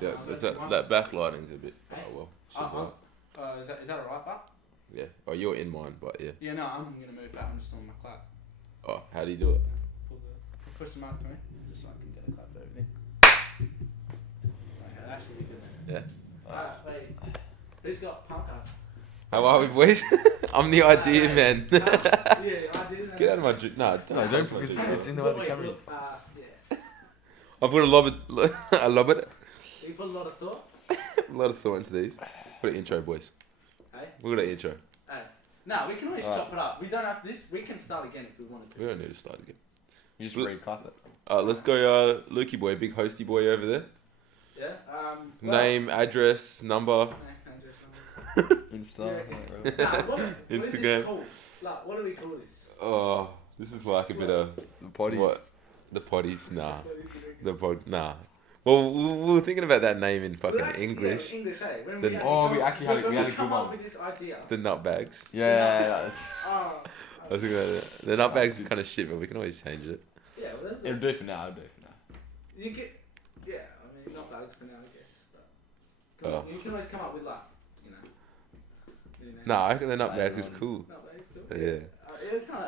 That backlighting's a bit. Hey? Oh well. Is that alright, Buck? Yeah. Oh, you're in mine, but yeah. Yeah, no, I'm gonna move back. I'm just on my clap. Oh, how do you do it? Push the mic to me, just so I can get a clap for everything. Okay, that's really good. Yeah. Alright, wait. Who's got podcast? How are we, boys? I'm the idea man. Yeah, I did. Get out of my drink. No, don't because it's in the way the camera. Yeah. I've got a lot of I love it. You put a lot of thought. A lot of thought into these. Put an intro, boys. Hey? We got an intro. Hey. No, we can always chop it up. We don't have this. We can start again if we wanted to. We don't need to start again. You just recap it. Let's go, Lukey boy, big hosty boy over there. Yeah. Name, address, number. Insta. What is Instagram. this called? Like, what do we call this? Oh, this is like a bit of The potties. what? The potties? Nah. Nah. Well, we were thinking about that name in fucking English. Yeah, English, hey. When The- we we actually had a good come one. up with this idea. The nutbags. Yeah, that's. Oh. I was thinking about that. The nutbags is kind of shit, but we can always change it. Yeah, well, that's It'll do for now. You get, yeah, I mean, not bags for now, I guess. But you can always come up with like, you know. Nah, I think the nutbags is cool. Nutbags too. Yeah. It's kind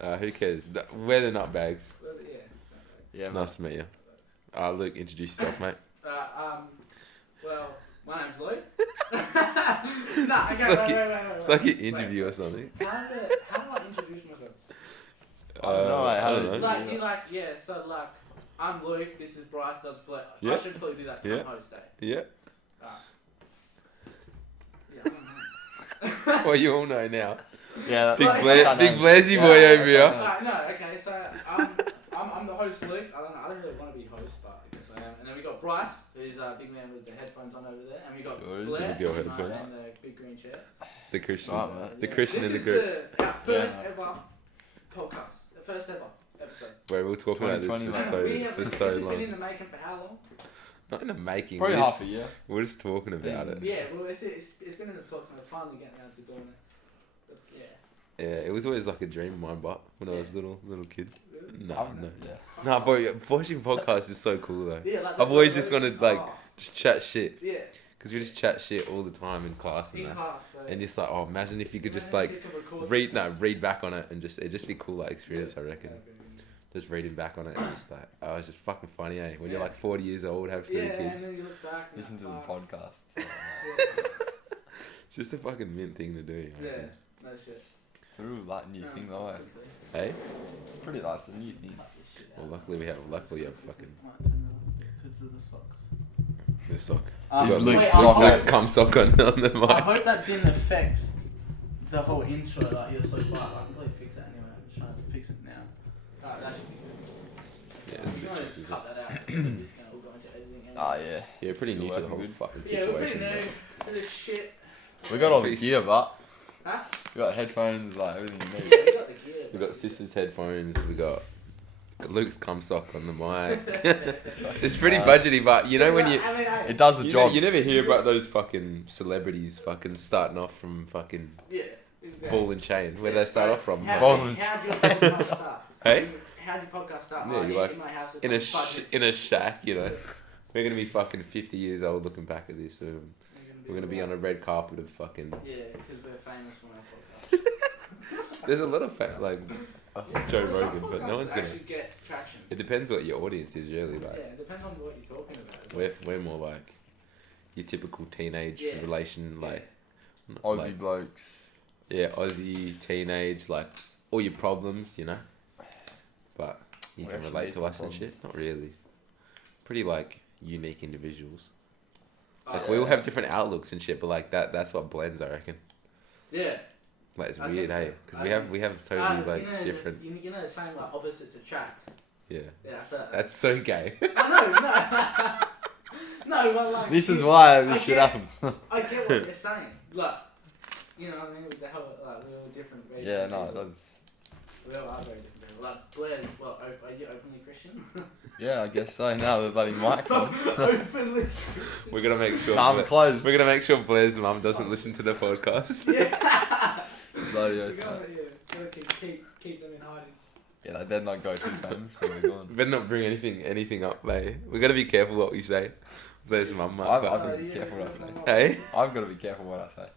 of Who cares? We're the nutbags. Well, yeah. Yeah. Nice to meet you. Luke, introduce yourself, mate. Well, my name's Luke. It's like an interview or something. How do I introduce myself? I don't know, mate. How I don't do know. Like, do you like, yeah, so like, I'm Luke, this is Bryce, that's Blake. Yeah. I should probably do that to Yeah. host, eh? Yeah. Yeah, I don't know. Well, you all know now. Yeah. Big Like- big Blazy boy over here. No, okay, so I'm the host, Luke. I don't really want to be host, but I guess I am. And then we got Bryce, who's a big man with the headphones on over there, and we got Good. Blair, With your headphones. and the big green chair. The Christian. Right, mate. The Christian in the group. This is our first ever podcast, the first ever episode. Where we're talking about this 2020, for This so has been long. in the making for how long? Not in the making. Probably we're just, half a year. We're just talking about it. Yeah, well, it's been in the talking. We're finally getting around to doing it. But, yeah. Yeah, it was always like a dream of mine, but when I was little kid. Really? No, Haven't no. it? Yeah. Nah, but watching podcasts is so cool though. Yeah, like I've always just wanted like oh, just chat shit yeah, because we just chat shit all the time in class and in that. class. But And it's like, oh, imagine if you could just imagine like if you could record read back on it and just it'd just be cool like experience. I reckon. Just reading back on it and just like, oh, it's just fucking funny, eh? When you're Yeah. like 40 years old, have 3 Yeah, kids. and then you look back. And Listen to the like, podcasts. It's just a fucking mint thing to do. You know? Yeah, no shit. It's a real like new thing though. Hey. It's pretty like it's a new thing. Well, luckily you have fucking Because of the socks. the sock. He's Got Luke's wait, sock, I- Luke's cum sock on the I mic. hope that didn't affect the whole intro. Like you're so quiet. I can probably fix that anyway. I'm just trying to fix it now. Alright, that should be good. Yeah, it's a You bit can always tricky. cut that out. It's gonna all go into editing. Anyway. Ah yeah. Yeah, pretty Still new to the working whole good. fucking Yeah, we're pretty situation. new. but- Bit of shit. We got all the Peace. gear, but Huh? we got headphones, like everything you Yeah, need. we got the gear. We got sister's headphones. We got Luke's cum sock on the mic. It's pretty budgety, but you know when you I mean, It does the you, job. you never hear about those fucking celebrities fucking starting off from fucking yeah, exactly. ball and chain. Where they start off from? How'd Ball and- your podcast start? Hey? How'd your podcast start? Yeah, Oh, you're like in my house with in a some budget. in a shack, you know. We're gonna be fucking 50 years old looking back at this. So we're gonna be on a red carpet of fucking. Yeah, because we're famous for our podcast. There's a lot of like Joe Well, some Rogan, but no podcasts one's gonna. actually get traction. It depends what your audience is, really. Like Yeah, it depends on what you're talking about. as well. we're more like your typical teenage Yeah. relation, like Aussie like, blokes. yeah, Aussie teenage, like all your problems, you know. But you We can actually relate need to some us and problems. shit. Not really. Pretty like unique individuals. Oh, Like yeah. we all have different outlooks and shit, but like that's what blends, I reckon. Yeah. Like it's I weird, think so. hey, because I we have totally like you know, different. You know the saying like opposites attract. Yeah, Yeah, I feel like that's so gay. I know, no, but like. This is you- why I this shit get- happens. I get what you're saying. Look, you know what I mean? With the whole, like, we're all different. Very Yeah, different no, people. that's. We all are very different. People. Like, Blair's, well, are you openly Christian? Yeah, I guess so. Now the bloody mic's on. Openly. We're gonna make sure. Nah, I'm closed. We're gonna make sure Blair's mum doesn't listen to the podcast. Yeah. Bloody We okay. gotta keep them in hiding. Yeah, they better not go too famous, so we're gone. Better not bring anything up, mate. We gotta be careful what we say. There's mum. I've Mate. got to be careful what I say. Hey. I've got to be careful what I say.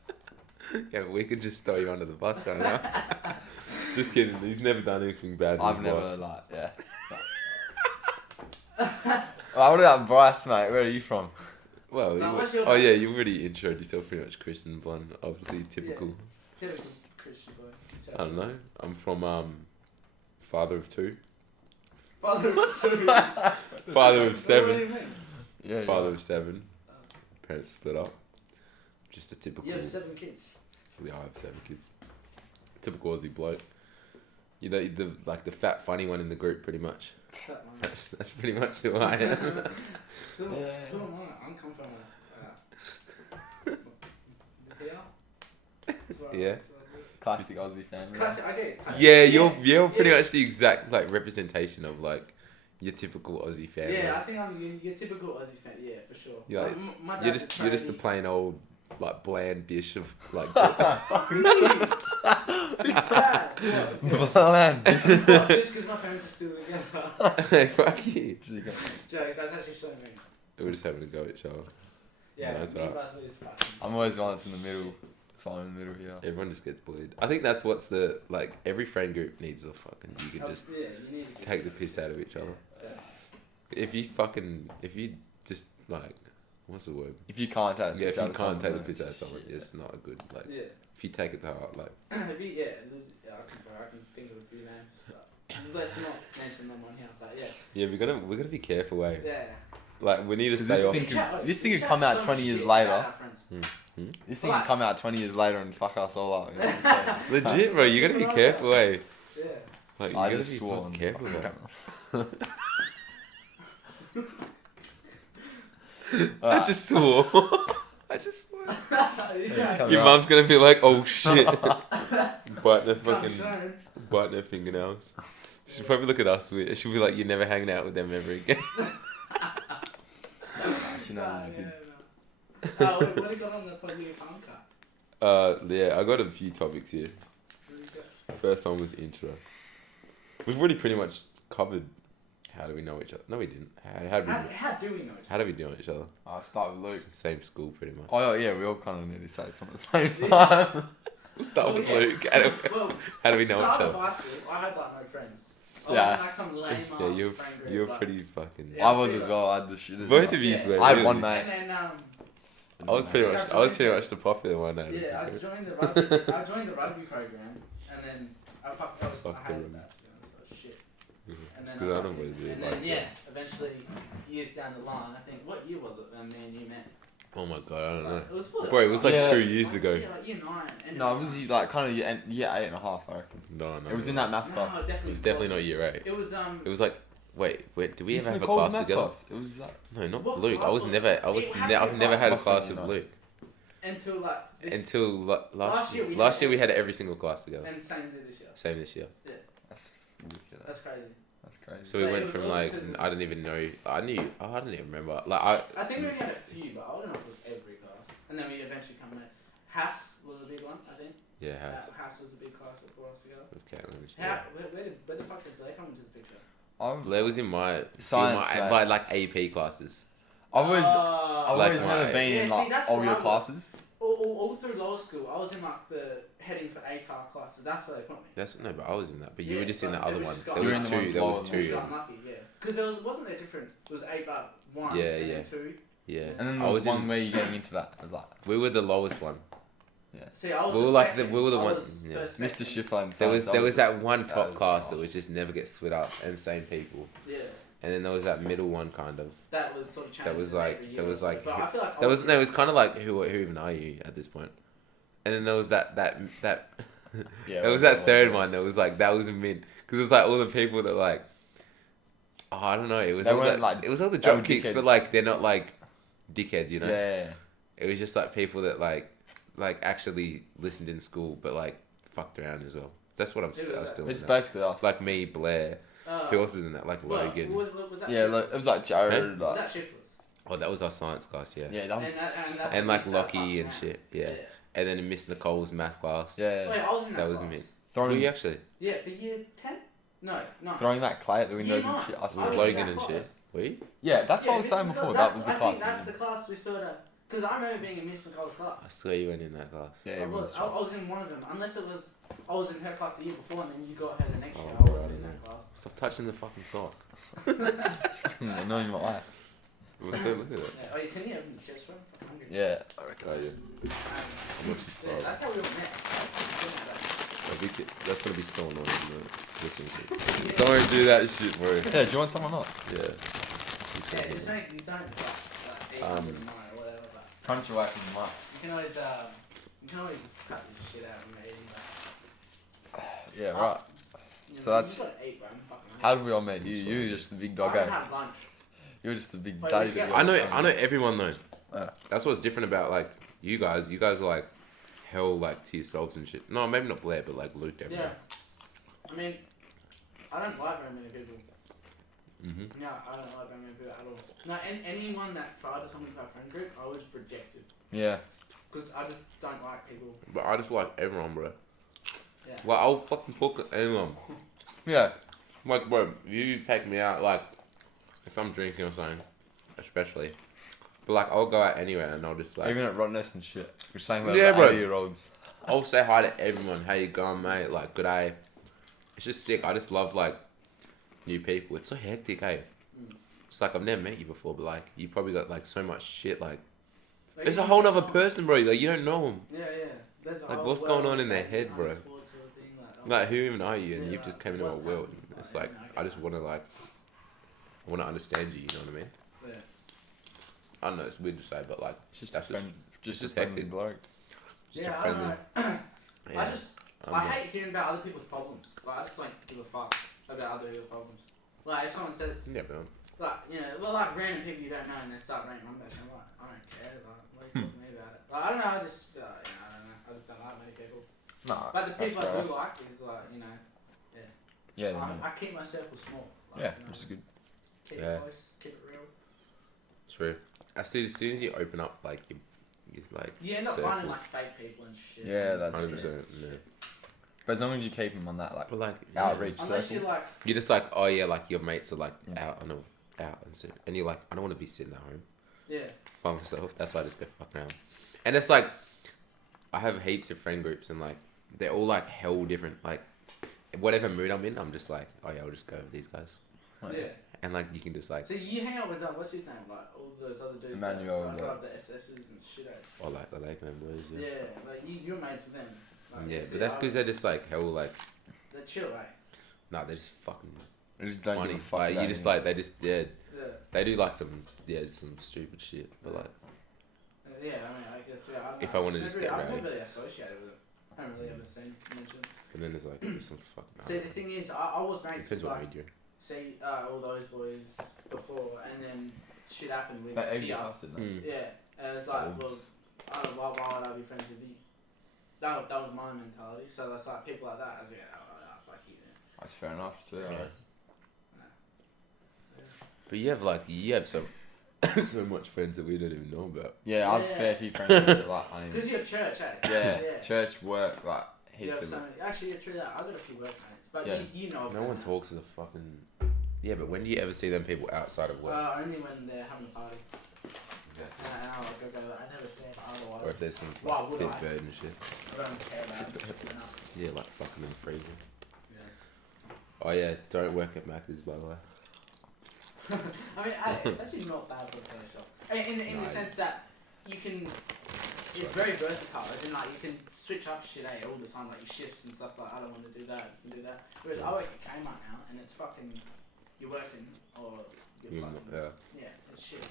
Yeah, we could just throw you under the bus right now. Just kidding. He's never done anything bad. in I've his never, life. like, yeah. Well, what about Bryce, mate? Where are you from? Well, No, you, what's your oh name? yeah, you already introed yourself pretty much, Christian Blonde. Obviously, typical. Typical Christian boy. I don't know. I'm from father of two, Father of two. father of What do seven, you mean? Yeah, father of seven. Parents split up. Just a typical. You have 7 kids. Yeah, I have 7 kids. Typical Aussie bloke. You know, the fat funny one in the group, pretty much. That one. That's pretty much who I am. Who am Yeah. who am I? I'm come from here. That's where I- Yeah. that's where I live. Classic Aussie family. Classic, okay. Yeah, you're pretty much the exact like representation of like your typical Aussie family. Yeah, I think I'm your typical Aussie fan. Yeah, for sure. You're like- My You're dad's just the Chinese. plain old like bland dish of like. It's sad. What? Bland. Just because my parents are still together. Fuck you. Jokes, that's actually so mean. We're just having a go at each other. Yeah, No, it's me alright. and Bryce is fucking. I'm always the one that's in the middle. That's why I'm in the middle here. Everyone just gets bullied. I think that's what's the like every friend group needs a fucking you can just Yeah, you need to take the piss out of each other. Yeah. If you just like what's the word? If you can't take the Yeah, piss if you out of can't someone, take the then piss out of it's someone, shit, it's not a good like. Yeah. If you take it to heart, like If you, yeah, I can think of a few names, but let's not mention them on here. But yeah, yeah, we gotta be careful, eh? yeah. Like we need to 'Cause stay this off. thing We chat- this we thing could chat come out so 20 much years shit later. about our friends. This thing Right. can come out 20 years later and fuck us all up. You know what I'm saying? Legit, bro. You gotta be careful, eh? Yeah. Like you I gotta just be swore fucking on careful. fucking Bro. camera. I Alright. just swore. I just swore. Yeah. Come Your out. mum's gonna be like, oh shit, biting her Come fucking, shown. biting her fingernails. She'll probably look at us weird. She'll be like, you're never hanging out with them ever again. She knows it's good. Oh, what do you got on the public phone card? Yeah, I got a few topics here. What do you got? First one was intro. We've already pretty much covered how do we know each other. No, we didn't. How do we How do we know each how do we know each other? I'll start with Luke. Same school, pretty much. Oh yeah, we all kind of need to say something at the same time. We'll start with Okay. Luke. Well, How do we know each start of other? high school, I had like no friends. I Yeah. was in, like some lame Yeah, ass you're friend group. you're like- pretty fucking. Yeah. I was as well. I had the shitters. Both of you, Yeah. were. I had really. one mate. And then I was pretty Yeah, much. I I was joined pretty the- much the popular one. Out of yeah, I the group. joined the rugby. I joined the rugby program, and then I Fuck I the hated rugby. that. To be honest, that was shit. Yeah. And It's then good. I I don't fucking- always And then yeah, eventually years down the line, I think what year was it when me and you met? Oh my god, I don't know. Like, it was what? Bro, it was like Yeah. 2 years ago. Yeah, like year 9. end No, of it was nine. like kind of year 8.5, I reckon. No, no. It was in no. that math No, class. it definitely It was definitely not year 8. It was It was like, wait, did we It's ever have a Nicole's class math together? class. It was like No, not What Luke. I class was was never. it? I was. It had Ne- to be I've never had a Must be class with not. Luke until like this until last Last year. year we Last had- year we had every single class together. and same did this year. Same this year. that's ridiculous. That's crazy. That's crazy. So we So it went was from all like because- I didn't even know. I knew. Oh, I didn't even remember. Like I think we only had a few, but I don't know if it was every class. And then we eventually come in. Haas was a big one, I think. yeah, house Haas was a big class that brought us together. with Caitlin and shit. How, where the fuck did they come into the picture? Blair was in my Science, in my like AP classes. I've always Like never my- been in Yeah, see, like that's all what your I was. classes. all through lower school, I was in like the heading for ATAR classes. That's where they put me. That's no, but I was in that. But you Yeah, were just in but the other it was one. just got- There You was were in the two. ones There lower was than Just two. got unlucky, yeah. Because there wasn't there different. It was 8 but 1 Yeah, and yeah. then 2. Yeah. And then I there was was one in. where you're getting into that. I was like, We were the lowest one. See, I was We were the like second. we were the I one. was Yeah. first, Mr. second. Shifter and There was Science, that one that top was class the- that would just never get split up and same people. Yeah. And then there was that middle one kind of. That was sort of changed. That was like- every year that was or so. like- But I feel like There was no. It was kind of like who even are you at this point? And then there was that. Yeah, There was that third one that was like that was mint because it was like all the people that like. Oh, I don't know. It was They all weren't, the, like- it was all the they were drop kicks, dickheads. but like they're not like dickheads, you know. Yeah. It was just like people that like actually listened in school, but like fucked around as well. That's what I'm Who still. was I was that? still. It's in that. basically us. Like me, Blair. Who else is in that? Like Well, Logan. was that yeah, Shiftless? like, it was like Jared, Was like, that Shiftless? Oh, that was our science class, yeah. yeah, that was, that's And what like we started Lockie fucking and around. shit, yeah. And then Miss Nicole's math class. yeah, Wait, I was in that That was class. me. Were throwing, you actually? Yeah, for year 10? No. throwing that clay at the windows Year and nine. shit. I I was still, With in Logan that and class. shit. We? Yeah, that's what I was Mixed saying and before. colours, That was the I class. think that's the class we sort of. Because I remember being in mixed and colours class. I swear you went in that class. Yeah, I it was. was in one of them. Unless it was, I was in her class the year before, and then you got her the next Oh, year. I bro, I wasn't in don't that class. Stop touching the fucking sock. Annoying what I. Look at it. Yeah. Oh, you can you open the chest from? I'm hungry. Yeah. I reckon I do. I'm actually Yeah, starving. that's how we all met. That's gonna be so annoying, isn't it? Listen to it. Don't do that shit, bro. Yeah, do you want some or not? Yeah. Yeah, there's no, you don't eat or whatever, but Crunch away from the mic. you can always just cut this shit out and eat it. Yeah, right. You So know, that's- you gotta eat, bro. I'm fucking How did we all meet? You were just the big I doggo. haven't had lunch. You were just the big Wait, daddy. let's get- that I we know. always I know sang. everyone though. Yeah. That's what's different about like you guys. You guys are like hell like to yourselves and shit. No, maybe not Blair, but like Luke definitely. Yeah. I mean, I don't like very many people. Mhm. No, I don't like very many people at all. No, anyone that tried to come into our friend group, I was rejected. Yeah. Because I just don't like people. But I just like everyone, bro. Yeah. Like I'll fucking fuck anyone. Yeah. Like, bro, you take me out, like, if I'm drinking or something, especially. But, like, I'll go out anywhere and I'll just, like... Even at Rottnest and shit. We're saying about Yeah, the bro. 80-year-olds. I'll say hi to everyone. How you going, mate? Like, good day. It's just sick. I just love, like, new people. It's so hectic, eh? Mm. It's like, I've never met you before, but, like, you probably got, like, so much shit, like... Like, It's a you whole get nother someone- person, bro. Like, you don't know them. Yeah, yeah. That's a Like, whole what's going world on in their that head, you bro? underscore sort of thing, Like, who even are you? And Yeah, you've just like, came into our what's world. happening? It's Like, like, yeah, I get I just that. want to, like... I want to understand you, you know what I mean? Yeah. I don't know, it's weird to say, but, like... It's just That's a friend. Just just a friendly hectic. bloke. Just Yeah, a I don't friendly... know. Yeah. I just, I'm I not- hate hearing about other people's problems. Like, I just don't give a fuck about other people's problems. Like, if someone says, Yeah, but... like, you know, well, like random people you don't know and they start ranting on about shit, I'm like, I don't care. Like, what are you talking to me about it? Like, I don't know, I just, you know, I don't know. I just don't like many people. Nah. But the that's people I fair. do like is, like, you know, Yeah, I keep my circle small. Like, yeah, you know, which is good. keep Yeah. it close, keep it real. True. As soon as you open up, like, it's like... You end up circle. finding, like, fake people and shit. Yeah, that's 100%, true. yeah. But as long as you keep them on that, like, But, like... outreach Unless circle. you're, like, You're just like, oh, yeah, like, your mates are, like, Yeah. out and sit. And you're like, I don't want to be sitting at home yeah. by myself. That's why I just go fuck around. And it's like, I have heaps of friend groups and, like, they're all, like, hell different. Like, whatever mood I'm in, I'm just like, oh, yeah, I'll just go with these guys. Like, Yeah. And, like, you can just, like... So you hang out with what's his name? Like all those other dudes. Emmanuel, That, yeah. like the SS's and shit. Oh, like, the Lake members, Yeah. yeah. Like you're mates with them. Like, Yeah, it's but the that's because other- they're just, like, hell, like... they're chill, right? Nah, they're just fucking You just don't funny. give a fuck Like, you about just, anything. like, they just, yeah... Yeah. They do, like, some stupid shit. But, like... Yeah, I mean, I guess yeah. If I wanna just get I'm rowdy. not really associated with it. I haven't really ever seen mentioned. And then there's, like, some fucking... See, the thing is, I was mates Depends with what like mood you're in. all those boys before, and then shit happened with But AJ Peter. asked it, no? Mm. Yeah, and it's like, Oops. well, I don't know, why would I be friends with you? That was my mentality. So that's like people like that. I was like, oh, fuck you. Man. That's fair enough, too. Yeah. alright. But you have so so much friends that we don't even know about. Yeah, I have Yeah. a fair few friends that like, I Because mean, you're church, eh? yeah, church, work, like, You he's have been so many. Actually, yeah, true that. I've got a few workmates, but Yeah. you know. of No them one now. talks to the fucking. Yeah, but when do you ever see them people outside of work? Only when they're having a party. Exactly. And I'll like, go like, I never see it Or otherwise. if there's some Why like, would fit I? bird and shit. I don't care about it enough. Yeah, like fucking in the freezer. Yeah. Oh yeah, don't work at Macca's by the way. I mean, it's actually not bad for a fair shop. In the No. sense that you can, it's very versatile. As in, like, you can switch up shit all the time, like your shifts and stuff. Like, I don't want to do that. You can do that. Whereas I work at Kmart now, and it's fucking, you're working or you're fucking. Yeah, Yeah, it's shit.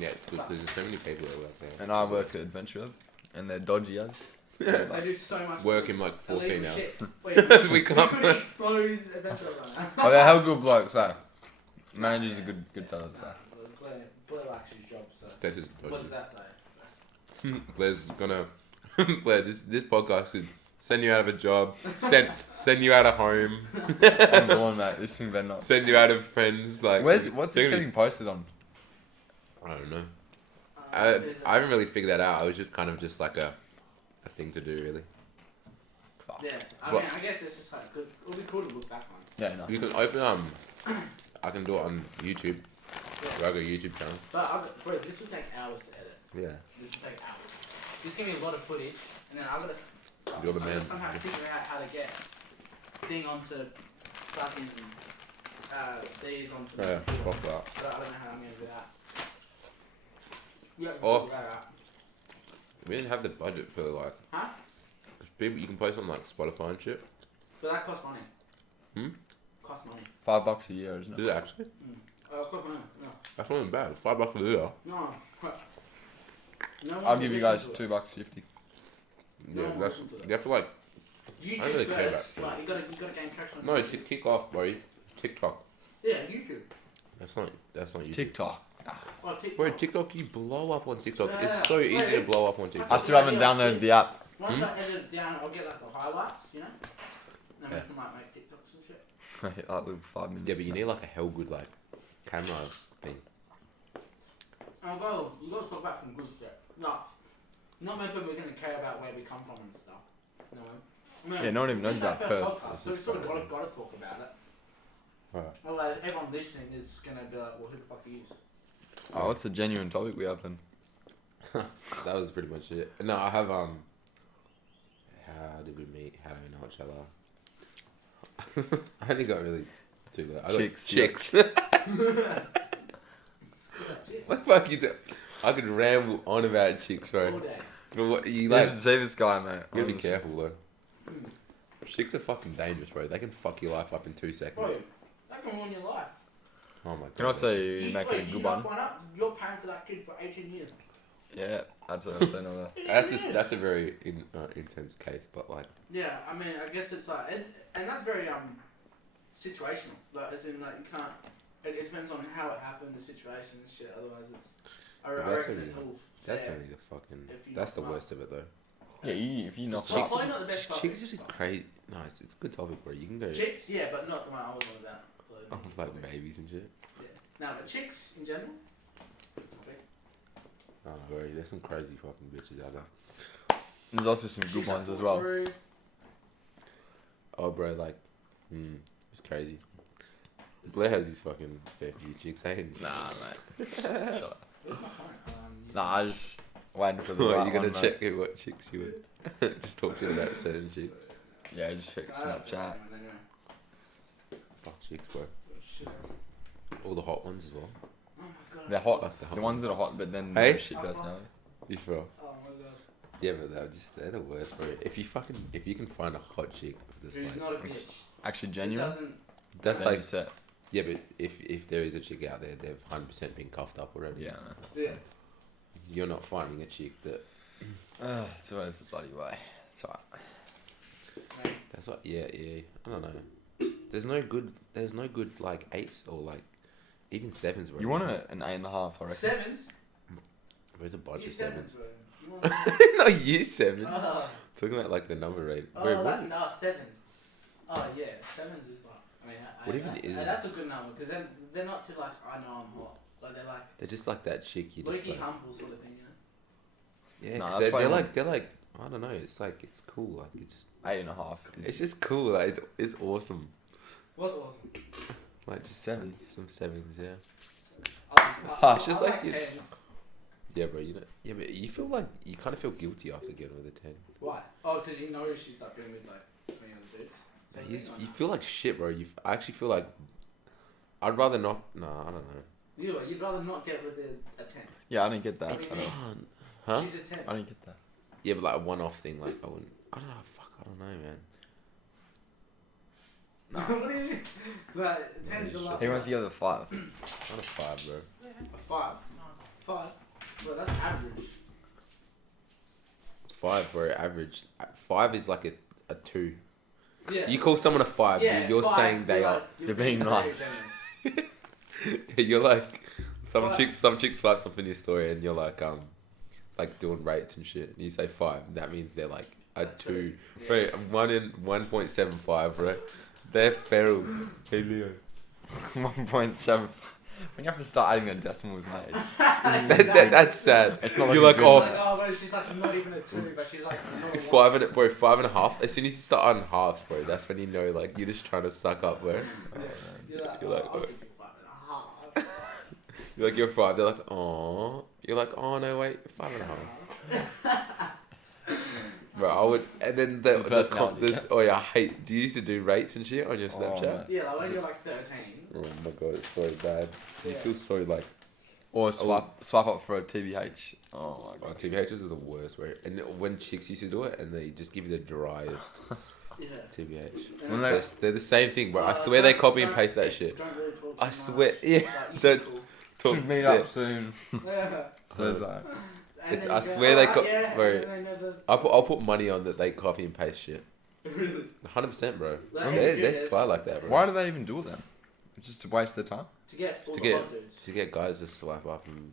yeah. Because there's so many people that work there. And I work at Adventure Hub, and they're dodgy as. They do so much Working like 14 illegal hours. shit. Wait, We can't- could expose Adventure Hub. Oh, they're hell good blokes, so. Manager's a good fella, so. Blair likes his job, so. That is What does that say? Blair's gonna. Blair, this podcast could send you out of a job, send you out of home, I'm going, mate. This thing better not. send you out of friends. Like, What's this they're gonna getting posted on? be- I don't know. There's a- I haven't really figured that out. I was just kind of just like a thing to do, really. Yeah, I What? mean, I guess it's just like good. It'll be cool to look back on. Yeah, no. You can open I can do it on YouTube. I got a YouTube channel. Bro, this would take hours to edit. Yeah. This would take hours. This give me a lot of footage, and then I've got to You're the man. somehow figure out how to get thing onto fucking these onto the Yeah, computer. fuck that. But I don't know how I'm gonna do that. Yeah, Oh. figure that out. We didn't have the budget for like. Huh? Cause people, you can post on like Spotify and shit. But that costs money. Hmm? Costs money. $5 a year, isn't Is it? it actually? Oh, it costs money. No. That's not even bad. $5 a year. No. No one I'll give you guys listens to it. $2.50. No Yeah, one that's. listens to it. You have to like. YouTube I don't really care first, about like, you gotta gain traction on No, YouTube. kick off, bro. TikTok. Yeah, YouTube. That's not YouTube. TikTok. Oh, TikTok. Bro, TikTok, you blow up on TikTok. Yeah. It's so easy to Wait. blow up on I TikTok. still haven't downloaded the app. Once I edit it down, I'll get like the highlights, you know? And then Yeah. I can like make TikToks and shit. Like little 5 minutes. Yeah, but you need like a hell good like camera thing. You gotta talk about some good shit. No, not many people are gonna care about where we come from and stuff. No. I mean, Yeah, no one even knows it's our about first Perth. podcast, This so we is sort of so gotta talk about it. Alright. Otherwise, everyone listening is gonna be like, well, who the fuck are you? Oh, what's the genuine topic we have then? That was pretty much it. No, I have how did we meet? How do we know each other? I only got really too late. I got Chicks. Chicks. What the fuck is it? I could ramble on about chicks, bro. All day. But what you You like? say this guy, mate. You gotta be careful though. Chicks are fucking dangerous, bro. They can fuck your life up in 2 seconds. Bro, that can ruin your life. Oh my god. Can I say you make it a you good knock one? up, you're paying for that kid for 18 years. Yeah, that's what I was saying over there. That's a very intense case, but like Yeah, I mean, I guess it's like, and that's very situational. Like, as in, like, you can't. It depends on how it happened, the situation and shit. Otherwise, it's. I But reckon it's all that's fair. only the fucking. If you That's the knock them worst of it though. Yeah, if you knock Just it up. Probably not the best topic. Chicks are just crazy. No, it's a good topic, bro. You can go Chicks, yeah, but not the one I was on about. off of like babies and shit. Yeah. No, but chicks in general. Oh, bro, there's some crazy fucking bitches out there. There's also some good ones as well. Oh, bro, like, it's crazy. Blair has his fucking fair few chicks, hey? Nah, mate. Shut up. Where's my phone? Nah, I just waiting for the What, right you're gonna one, check out what chicks you would just talk shit about certain chicks. Mate. Yeah, just check Snapchat. Fuck chicks, bro. Shit. All the hot ones as well. Oh my god. They're hot. Like the hot The ones that are hot, but then Hey? they're shit personality. You sure? Oh my god. Yeah, but they're the worst, bro. If you can find a hot chick that's Who's like, not a It's bitch. actually It genuine. doesn't. that's then like, you're set. yeah, but if there is a chick out there, they've 100% been cuffed up already. Yeah. Yeah. You're not finding a chick that. It's always the bloody way. It's alright. Mate, That's what. Yeah. I don't know. There's no good like 8s or like even 7s. Bro. You want an 8.5, I reckon. sevens? Where's a bunch You of sevens, 7s? bro. You want No, year 7. Oh, Talking about like the number rate. oh Bro, that, no, sevens. Oh yeah, sevens is like. I mean, What even is it? That's a good number because then they're not too like I know I'm hot. Like they're like they're just like that chick. You just low-key like. humble sort of thing, you know. Yeah, Nah, 'cause that's why they're you like I don't know. It's like it's cool. Like it's 8.5. it's just cool. Like it's awesome. What's awesome? Like just Sevens. Some 7s. Yeah. It's just I like tens. Yeah, bro. You know. Yeah, but you feel like you kind of feel guilty after getting with a 10. Why? Oh, because you know she's like being with like 20 other dudes. So You feel like shit, bro. I actually feel like I'd rather not. Nah, I don't know. You'd rather not get with a 10. Yeah, I didn't get that. It's I don't, Huh? She's a 10. I didn't get that. Yeah, but like a one-off thing. Like I wouldn't. I don't know. Fuck. I don't know, man. What do you mean? Like, 10 is a lot. He wants to go to the 5. Not a 5, bro. A 5. No, 5. Well, that's average. 5, bro. Average. 5 is like a 2. Yeah. You call someone a 5. Yeah, You're 5, saying they you're are. like- You're being nice. You're like some Five. chicks 5 something in your story, and you're like doing rates and shit. And you say 5. That means they're like a 2. Yeah. Bro, 1.75, bro. They're feral. Hey Leo. 1.7. When you have to start adding the decimals, mate, it's That's sad. It's not You're looking like, good, oh, Like, oh, bro, she's like not even a 2, but she's like not a 5 and bro, 5.5. As soon as you start on halves, bro, that's when you know like you're just trying to suck up, bro. You're like, You're like, I'll oh. give you 5.5. You're like, you're 5. They're like, oh. You're like, oh no, wait, 5.5. Bro, I would, and then personality, yeah. oh yeah, I hate. Do you used to do rates and shit on your Snapchat? man. Yeah, like when you're like 13. Oh my god, it's so bad. You Yeah. feel so like. Or swipe up for a TBH. Oh my Oh, god. TBHs are the worst, bro. And when chicks used to do it, and they just give you the driest Yeah. TBH. And When it's They're the same thing, bro. I like, swear they copy and don't- paste that shit. Don't really talk I too swear, much. yeah. Like, you That's should talk. Should meet yeah. up soon. Yeah. So it's like, And It's- then I you go, swear they "Alright, yeah," bro. and then they never I'll put money on that they copy and paste shit. really. 100%, bro. That They're, is good, they're yes. sly like that, bro. why do they even do it then? It's just to waste their time. To get all To the get- hot dudes. To get guys to swipe up and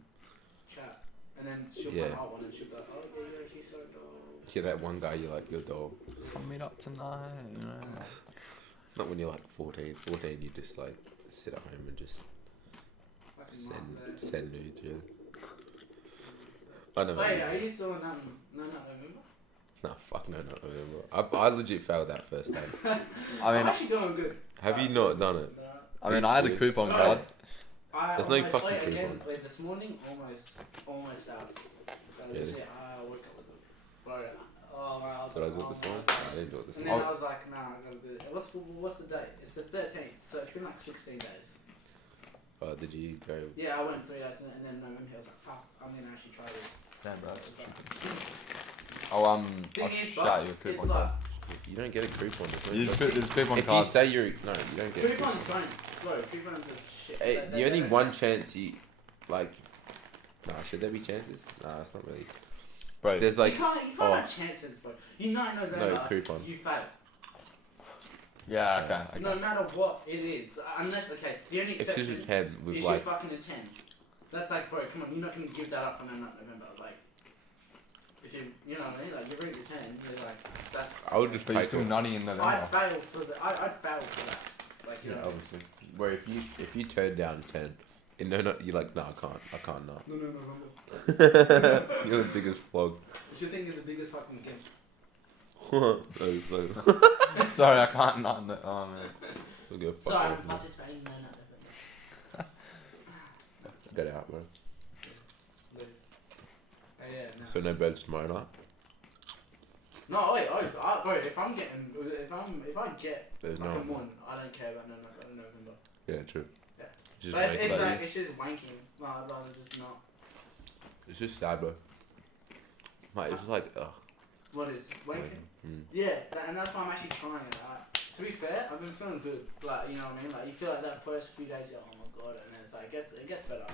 Chat. And then she'll Yeah. put out one and she'll be like, oh yeah, she's so dope. yeah, that one guy you're like, you're dull. Come meet up tonight. You know. Not when you're like 14. 14, you just like sit at home and just Fucking send master. nudes, really. I don't know. Wait, are you still in no, remember? Nah, fuck no, not November. I legit failed that first time. I I'm mean, actually doing good. Have you not done it? I mean, I had a coupon card. There's no almost- fucking wait, again, coupon. wait, this morning, almost out. Really? I woke up with it. Bro, oh my, I was Did I like, do it oh this my one? God. I didn't do it this And one. then I was like, nah, I gotta do it. What's the date? It's the 13th, so it's been like 16 days. Oh, did you go? Yeah, I went 3 days and then November, I was like, fuck, I'm gonna actually try this. Yeah, bro. So it's like- Oh, I'll Thing is, shout you a it's coupon like, card. You don't get a coupon. There's coupon If you cards. say you're no, you don't get. a coupon. coupons don't, bro, coupons are shit. The only one chance you like. Nah, should there be chances? Nah, it's not really. Bro, There's like you can't oh. have chances, bro. You know November, No coupon. you fail. yeah, okay. No matter what it is, unless, okay, the only if exception there's a 10 with is like you fucking attend. That's like, bro, come on, you're not gonna give that up for November. Like, if you know what I mean? Like, you read the 10, you're like, that's. I would just But pay you're still for it. nutty in I'd November. fail for I'd fail for that. Like, you Yeah, know. obviously. Where if you turn down 10, and no, you're like no, I can't not. No, November. You're the biggest flog. What you think is the biggest fucking game? Sorry, I can't nut in it. Oh man. We'll go fuck Sorry, off, I'm man. participating. No, November. Get out, bro. Oh, yeah, no. So no beds tomorrow night. No, wait, bro. If I get There's like no. a one, I don't care about November. Yeah, true. Yeah. Just But make it's about like you. it's just wanking. No, I'd rather just not. It's just sad, bro. Like it's just like ugh. What is wanking? Mm. Yeah, and that's why I'm actually trying it. To be fair, I've been feeling good. Like, you know what I mean? Like, you feel like that first few days, you're, oh my god, and then it's like it gets better.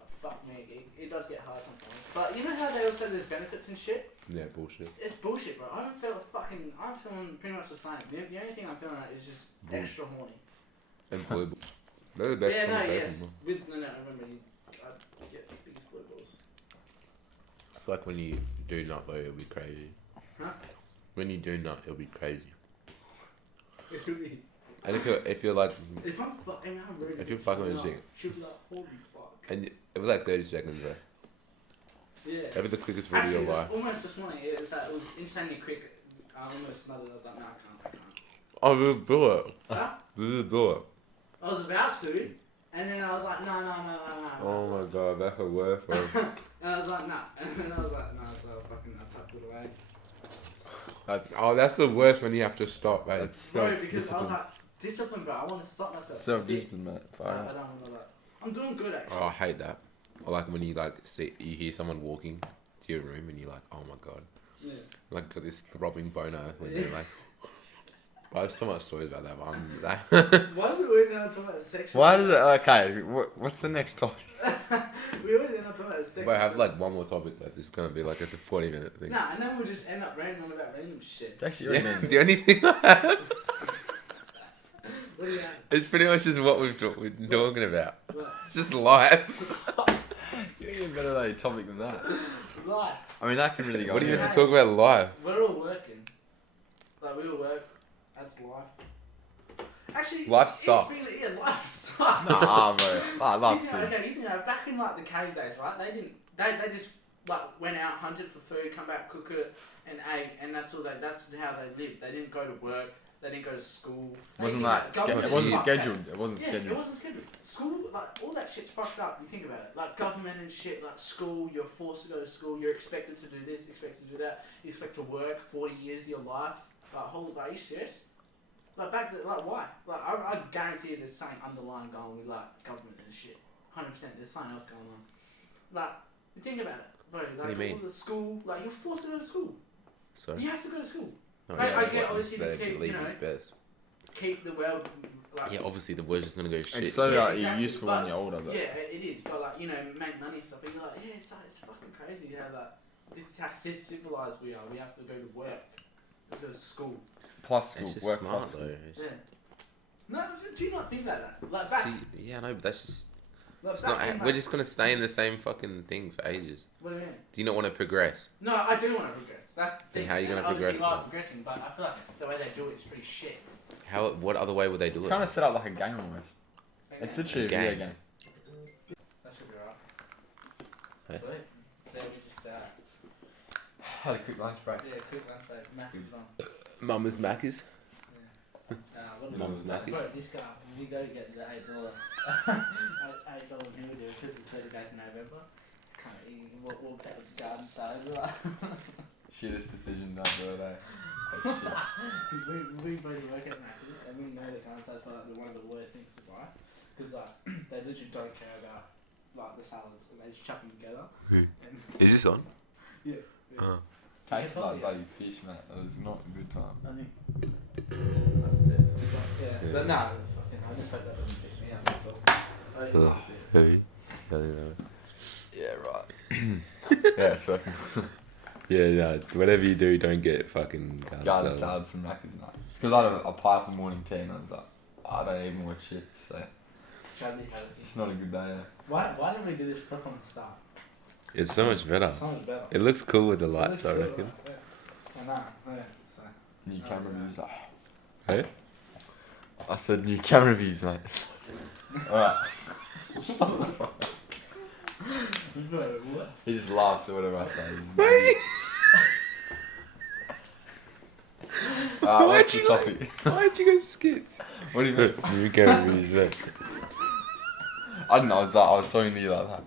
But fuck me, it does get hard sometimes. But you know how they all say there's benefits and shit? Yeah, bullshit. It's bullshit, bro. I'm feeling pretty much the same. The only thing I'm feeling like is just extra horny. And blue. They're the best. Yeah, no, combination, yes. bro. Remember, I get the biggest blue balls. I feel like when you do nut though, it'll be crazy. Huh? When you do nut, it'll be crazy. It could be. And if you're like, If I'm fucking, I'm really. If you're fucking with a chick. she'll be like, holy fuck. and it was like 30 seconds, bro. Yeah. That'd be the quickest video Actually, of your life. almost this morning, it was insanely quick. I almost smothered. I was like, no, I can't. Oh, we will do it. Huh? We will do it. I was about to, and then I was like, no. Oh my god, that's the worst, bro. And I was like, nah. And then I was like, no, so I tucked it away. That's the worst when you have to stop, mate. That's Bro, because I was self-discipline. like, discipline, bro. I want to stop myself. Self-discipline, mate. I Fire don't out. want to that. I'm doing good, actually. Oh, I hate that. Or like when you like see you hear someone walking to your room and you're like, oh my god, Yeah. like got this throbbing boner when they're like. I have so much stories about that, but I'm that. Why do we always end up talking about sex? Why does it? Okay, what's the next topic? We always end up talking about sex. But I have like one more topic left. It's gonna be like a 40-minute thing. Nah, and then we'll just end up ranting on about random shit. It's actually Yeah, really the only thing I have What do you have? is pretty much just what we've been talking about. What? It's just life. You get a better like, topic than that. Life. I mean, that can really go. What do you anywhere. have to talk about life? We're all working. Like, we all work. That's life. Actually, Life it's sucks. Really, yeah, life sucks. Nah, bro. Ah, life's You know, good. okay, you know, back in like the cave days, right? They just like went out, hunted for food, come back, cook it, and ate, and that's all. That's how they lived. They didn't go to work. They didn't go to school. Wasn't Like, that? government It wasn't is scheduled. It wasn't Yeah, scheduled. it wasn't scheduled. School, like, all that shit's fucked up. You think about it. Like, government and shit, like, school, you're forced to go to school, you're expected to do this, expected to do that, you expect to work 40 years of your life. Are you serious? Like, why? Like, I guarantee you there's something underlying going with, like, government and shit. 100%, there's something else going on. Like, you think about it, bro. Like, What do you mean? all the school, like, you're forced to go to school. Sorry. You have to go to school. No, Like, yeah, I it's get, what obviously, they to keep, believe you know, is best. keep the world, like... Yeah, obviously the world's just gonna go shit. It's so Yeah, like exactly, you're useful but- when you're older, but Yeah, it is, but like, you know, make money and stuff, but you're like, yeah, it's fucking crazy how like, this is how civilized we are, we have to go to work, we go to school. plus school, It's just work smart plus school. though. It's Yeah. just- No, do you not think about that? Like back, See, yeah, no, but that's just. like It's back not. in, We're like, just gonna stay in the same fucking thing for ages. What do you mean? Do you not want to progress? No, I do want to progress, that's the Then thing. how are you and gonna obviously progress, you are man? progressing, but I feel like the way they do it is pretty shit. How? What other way would they do It's it? kind of set up like a game almost. It's Yeah. literally a Game. video game. That should be alright. Hey. Sweet. So we just, Had a quick lunch break. yeah, quick lunch break, Mac is on. Mama's Macca's. What do Mum's we- Macca's. Bro, this guy, we go to get the $8. $8 meal deal because it's 30 days in November. Can't eat, walked out of the garden side. Shittest decision done, bro. Because we both work at Macca's and we know the garden side's like one of the worst things to buy. Because like, they literally don't care about like the salads and they just chuck them together. Who? And Is this on? yeah. tasted Yeah, like bloody fish, mate. It was not a good time. I think. Yeah. But no, fucking, I just hope that doesn't pick me up. That's all. I think Ugh. it's a bit- Heavy. Yeah, right. yeah, it's working. Yeah, whatever you do, don't get fucking Garden salads from Macca's night. It's because I had a pie for morning tea and I was like, I don't even watch shit, so Chadley it's has it. just not a good day. Yeah. Why didn't we do this from the start? It's so much better. So much better. It looks cool with the It lights, looks I good, reckon. right? Yeah. I know, yeah. So. New Oh, camera yeah. views. Like, Hey? I said new camera views, mate. Alright. Bro, what? He just laughs at whatever I say. Why? What's the topic? Why'd you go skits? What do you mean? You can't read that. I don't know, I was talking to you like that.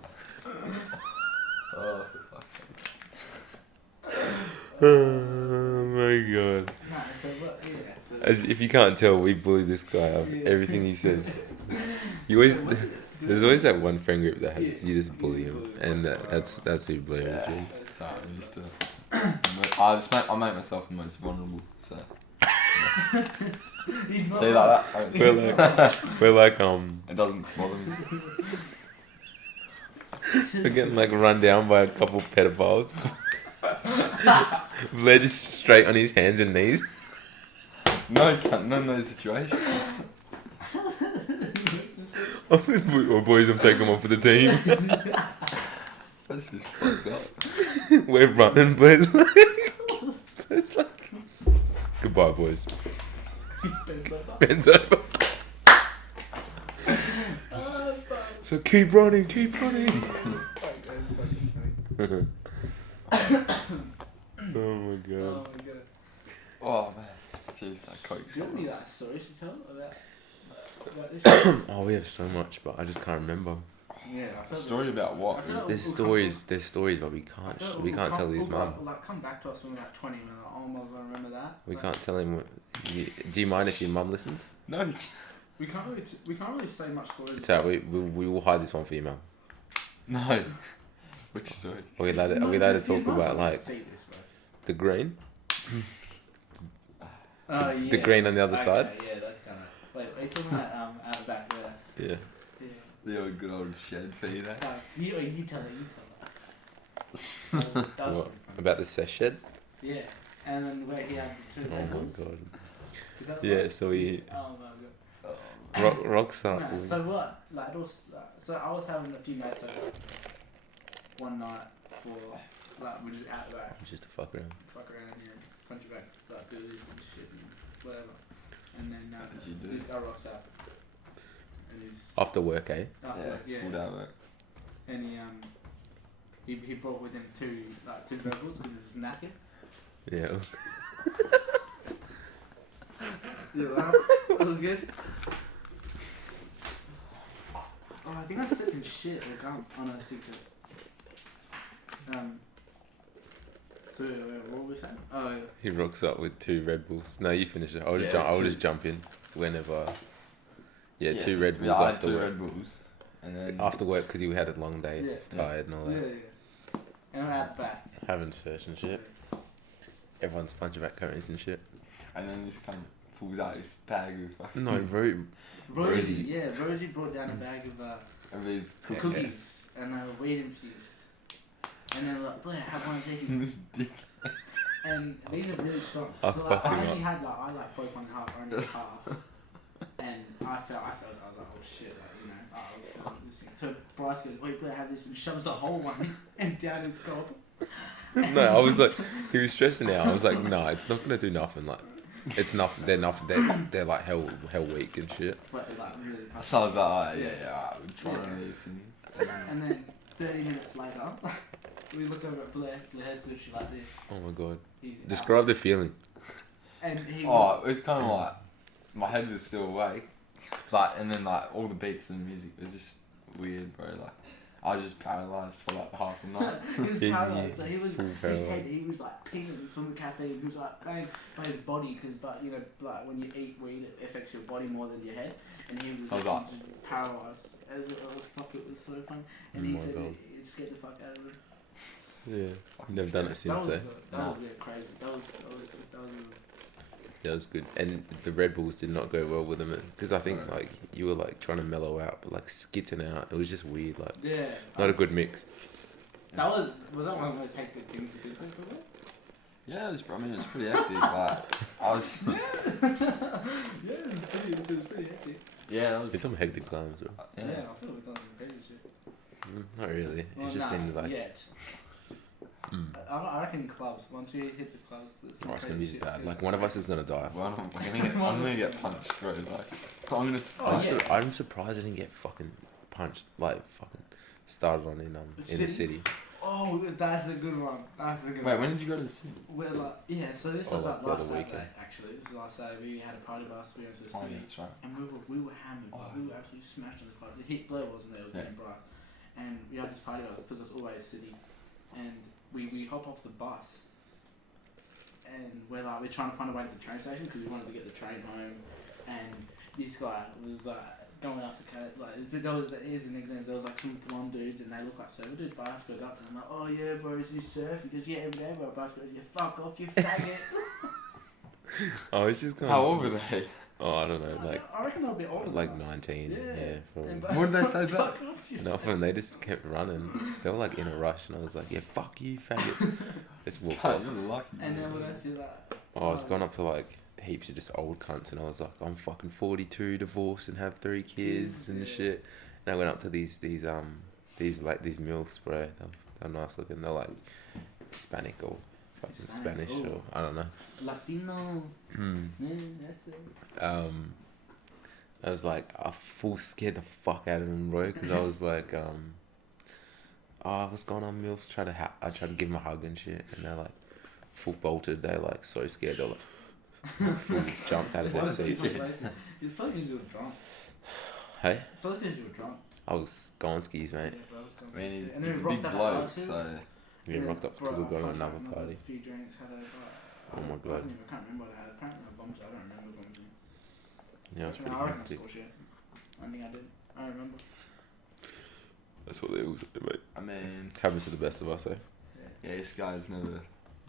Oh, for fuck's sake. Oh my god. Nah, so what? Yeah. So, As if you can't tell, we bully this guy up. Yeah. Everything he says. You always. so what do There's always that one friend group that has Yeah. you just bully him, and that's who blames me. So I'm used to it. I make myself the most vulnerable, so. He's not. See like that? We're like It doesn't bother me. we're getting like run down by a couple pedophiles. They're just straight on his hands and knees. No, none of those situations. Oh boys, I'm taking one for the team. That's just fucked up. We're running, boys. It's like goodbye, boys. Bends over. So keep running, keep running. Oh my god. Oh my god. Oh man, jeez, that coke's Do you have gone. any like stories to tell about this shit? Oh, we have so much, but I just can't remember. Yeah, I A feel story about what? I feel like There's we'll stories, but we I can't. feel like We we'll can't tell come- his we'll, mum. Like come back to us when we're like 20 and we're like, oh my god, remember that? We Like, can't tell him. Do you mind if your mum listens? No. We can't really say much stories. It's alright. We will hide this one for your mum. No. Which story? Are we allowed to, No, are we allowed to his talk mum's about not gonna like see this, bro. the green? Oh, yeah. The green on the other Okay, side? Yeah, that's kind of. Wait, are you talking about out the back there? Yeah. Yeah. The old good old shed for you there. You tell it. That was What? About the sesh shed? Yeah, and then where he had the two Oh my levels. god. Is that Yeah. right? So we Oh my god. rock star. Nah, so what? Like it was. So I was having a few mates over one night for like we're just out the back, Just to fuck around. fuck around here, punch back, like do this and shit and whatever. And then As you do. this guy rocks up, and he's After work, eh? after, Yeah, full day work. and he brought with him two Red Bulls because he was knackered. Yeah. Yeah, that was good. Oh, I think I stepped in shit or gum. Oh no, secret. So what were we saying? Oh yeah. He rocks up with 2 Red Bulls. No, you finish it. I'll just, Yeah, I'll 2. just jump in whenever. Yeah, Yes. 2 Red Bulls Yeah, I had after 2 work. Red Bulls. And then After work because you had a long day, Yeah. tired and all that. Yeah. And we're at the back. Having search and shit. Everyone's punching back curtains and shit. And then this kind of pulls out this bag of fucking No, Rosie, Rosie. yeah, Rosie brought down a bag of of these cookies and they were weed infused. And they were like, Blair, have one of these. this dick. And these are really strong. I So like, fucking I only love- had like, I broke one in half, I only had half. And I felt, I was like, oh shit, like, you know, I was feeling this thing. So Bryce goes, wait, Blair, have this, and shoves the whole one and down his gob. No, I was like, he was stressing out. I was like, no, it's not gonna do nothing. Like, it's nothing. They're nothing. They're like hell weak and shit. But like really So I was like, alright, alright, we'll try one of these things. And then 30 minutes later, we look over at Blair. Blair has literally like this. Oh my god. He's Describe the feeling. And he was, Oh, it's kind of like my head was still awake, like, and then like all the beats and the music was just weird, bro. Like, I was just paralyzed for like half the night. he was Yeah, paralyzed. So he was, full his paralyzed. head, he was like tingling from the caffeine. He was like going by his body because, but you know, like when you eat weed, it affects your body more than your head. And he was I was like- just paralyzed. As it was, fuck, it was so funny. And Oh he my said God. it scared the fuck out of him. Yeah. Never done it That since. was, Eh? that was crazy. That was That was good. And the Red Bulls did not go well with them because I think like you were like trying to mellow out, but like skitting out. It was just weird. Like yeah. not a good mix. That was that one of the most hectic things you did, was it? Yeah, it was, I mean, it was pretty hectic. Like, I was. Yeah, it was pretty hectic. Yeah, that It's been was. some hectic times, bro. Yeah, I feel we've done some crazy shit. Not really. Well, It's just been like. yet. I reckon clubs. Once we hit the clubs, there's some Oh, it's gonna crazy be shit bad. to Like do. one of us is gonna die. Well, I'm gonna get punched, bro. Like, I'm gonna. Oh, I'm, yeah. I'm surprised I didn't get fucking punched. Like fucking started on in the city. Oh, that's a good one. That's a good Wait, one. when did you go to the city? We're like, yeah, so this Oh, was like like the last other Saturday, weekend. actually. This was last Saturday. We had a party bus, we went to the Oh, city. yeah, that's right. And we were hammered, Oh. we were absolutely smashed on the club. The heat blow wasn't there, it was Yeah. getting bright. And we had this party bus, it took us all the way to the city. And we hop off the bus. And we're trying to find a way to the train station because we wanted to get the train home. And this guy was going up to here's an example. There was like some blonde dudes and they look like surfer dudes. Bryce goes up and I'm like, oh yeah, bro, is you surf? He goes, yeah, every day, bro. Bryce goes, you fuck off, you faggot. Oh, it's just going. How old were they? Oh, I don't know. Like I reckon they'll be older. than like us. 19. Yeah. Yeah. probably. And What did they say fuck back? off, you Nothing. They just kept running. They were like in a rush, and I was like, "Yeah, fuck you, faggot." Just walked God, off. you're lucky. And then what else you like? Oh, I was going up to like heaps of just old cunts, and I was like, "I'm fucking 42, divorced, and have 3 kids and Yeah. shit." And I went up to these milfs, bro. They're nice looking. They're like Hispanic or fucking Hispanic, Spanish oh. or I don't know. Latino. Hmm. Yeah, that's it. I was like, I full scared the fuck out of them, bro, because I was like, oh, what's going on, milfs? I tried to give them a hug and shit, and they're like, full bolted. They're like so scared. They're like, full jumped out of their What a seats. different life. It's probably because you were drunk. Hey, It's probably because you were drunk. I was going skis, mate. Yeah, bro, I was I going mean, he's, to- and he's a then rocked big up at bloke, Alex's. so. We rocked up because we were going to another party. A few drinks, had a. Oh my God. I can't remember what I had. Apparently I bumped it. I don't remember bumping. Yeah, it was pretty I reckon hectic. it's bullshit. I think I did. I remember. That's what they always do, mate. I mean, Happens to the best of us, eh? yeah, this guy's never,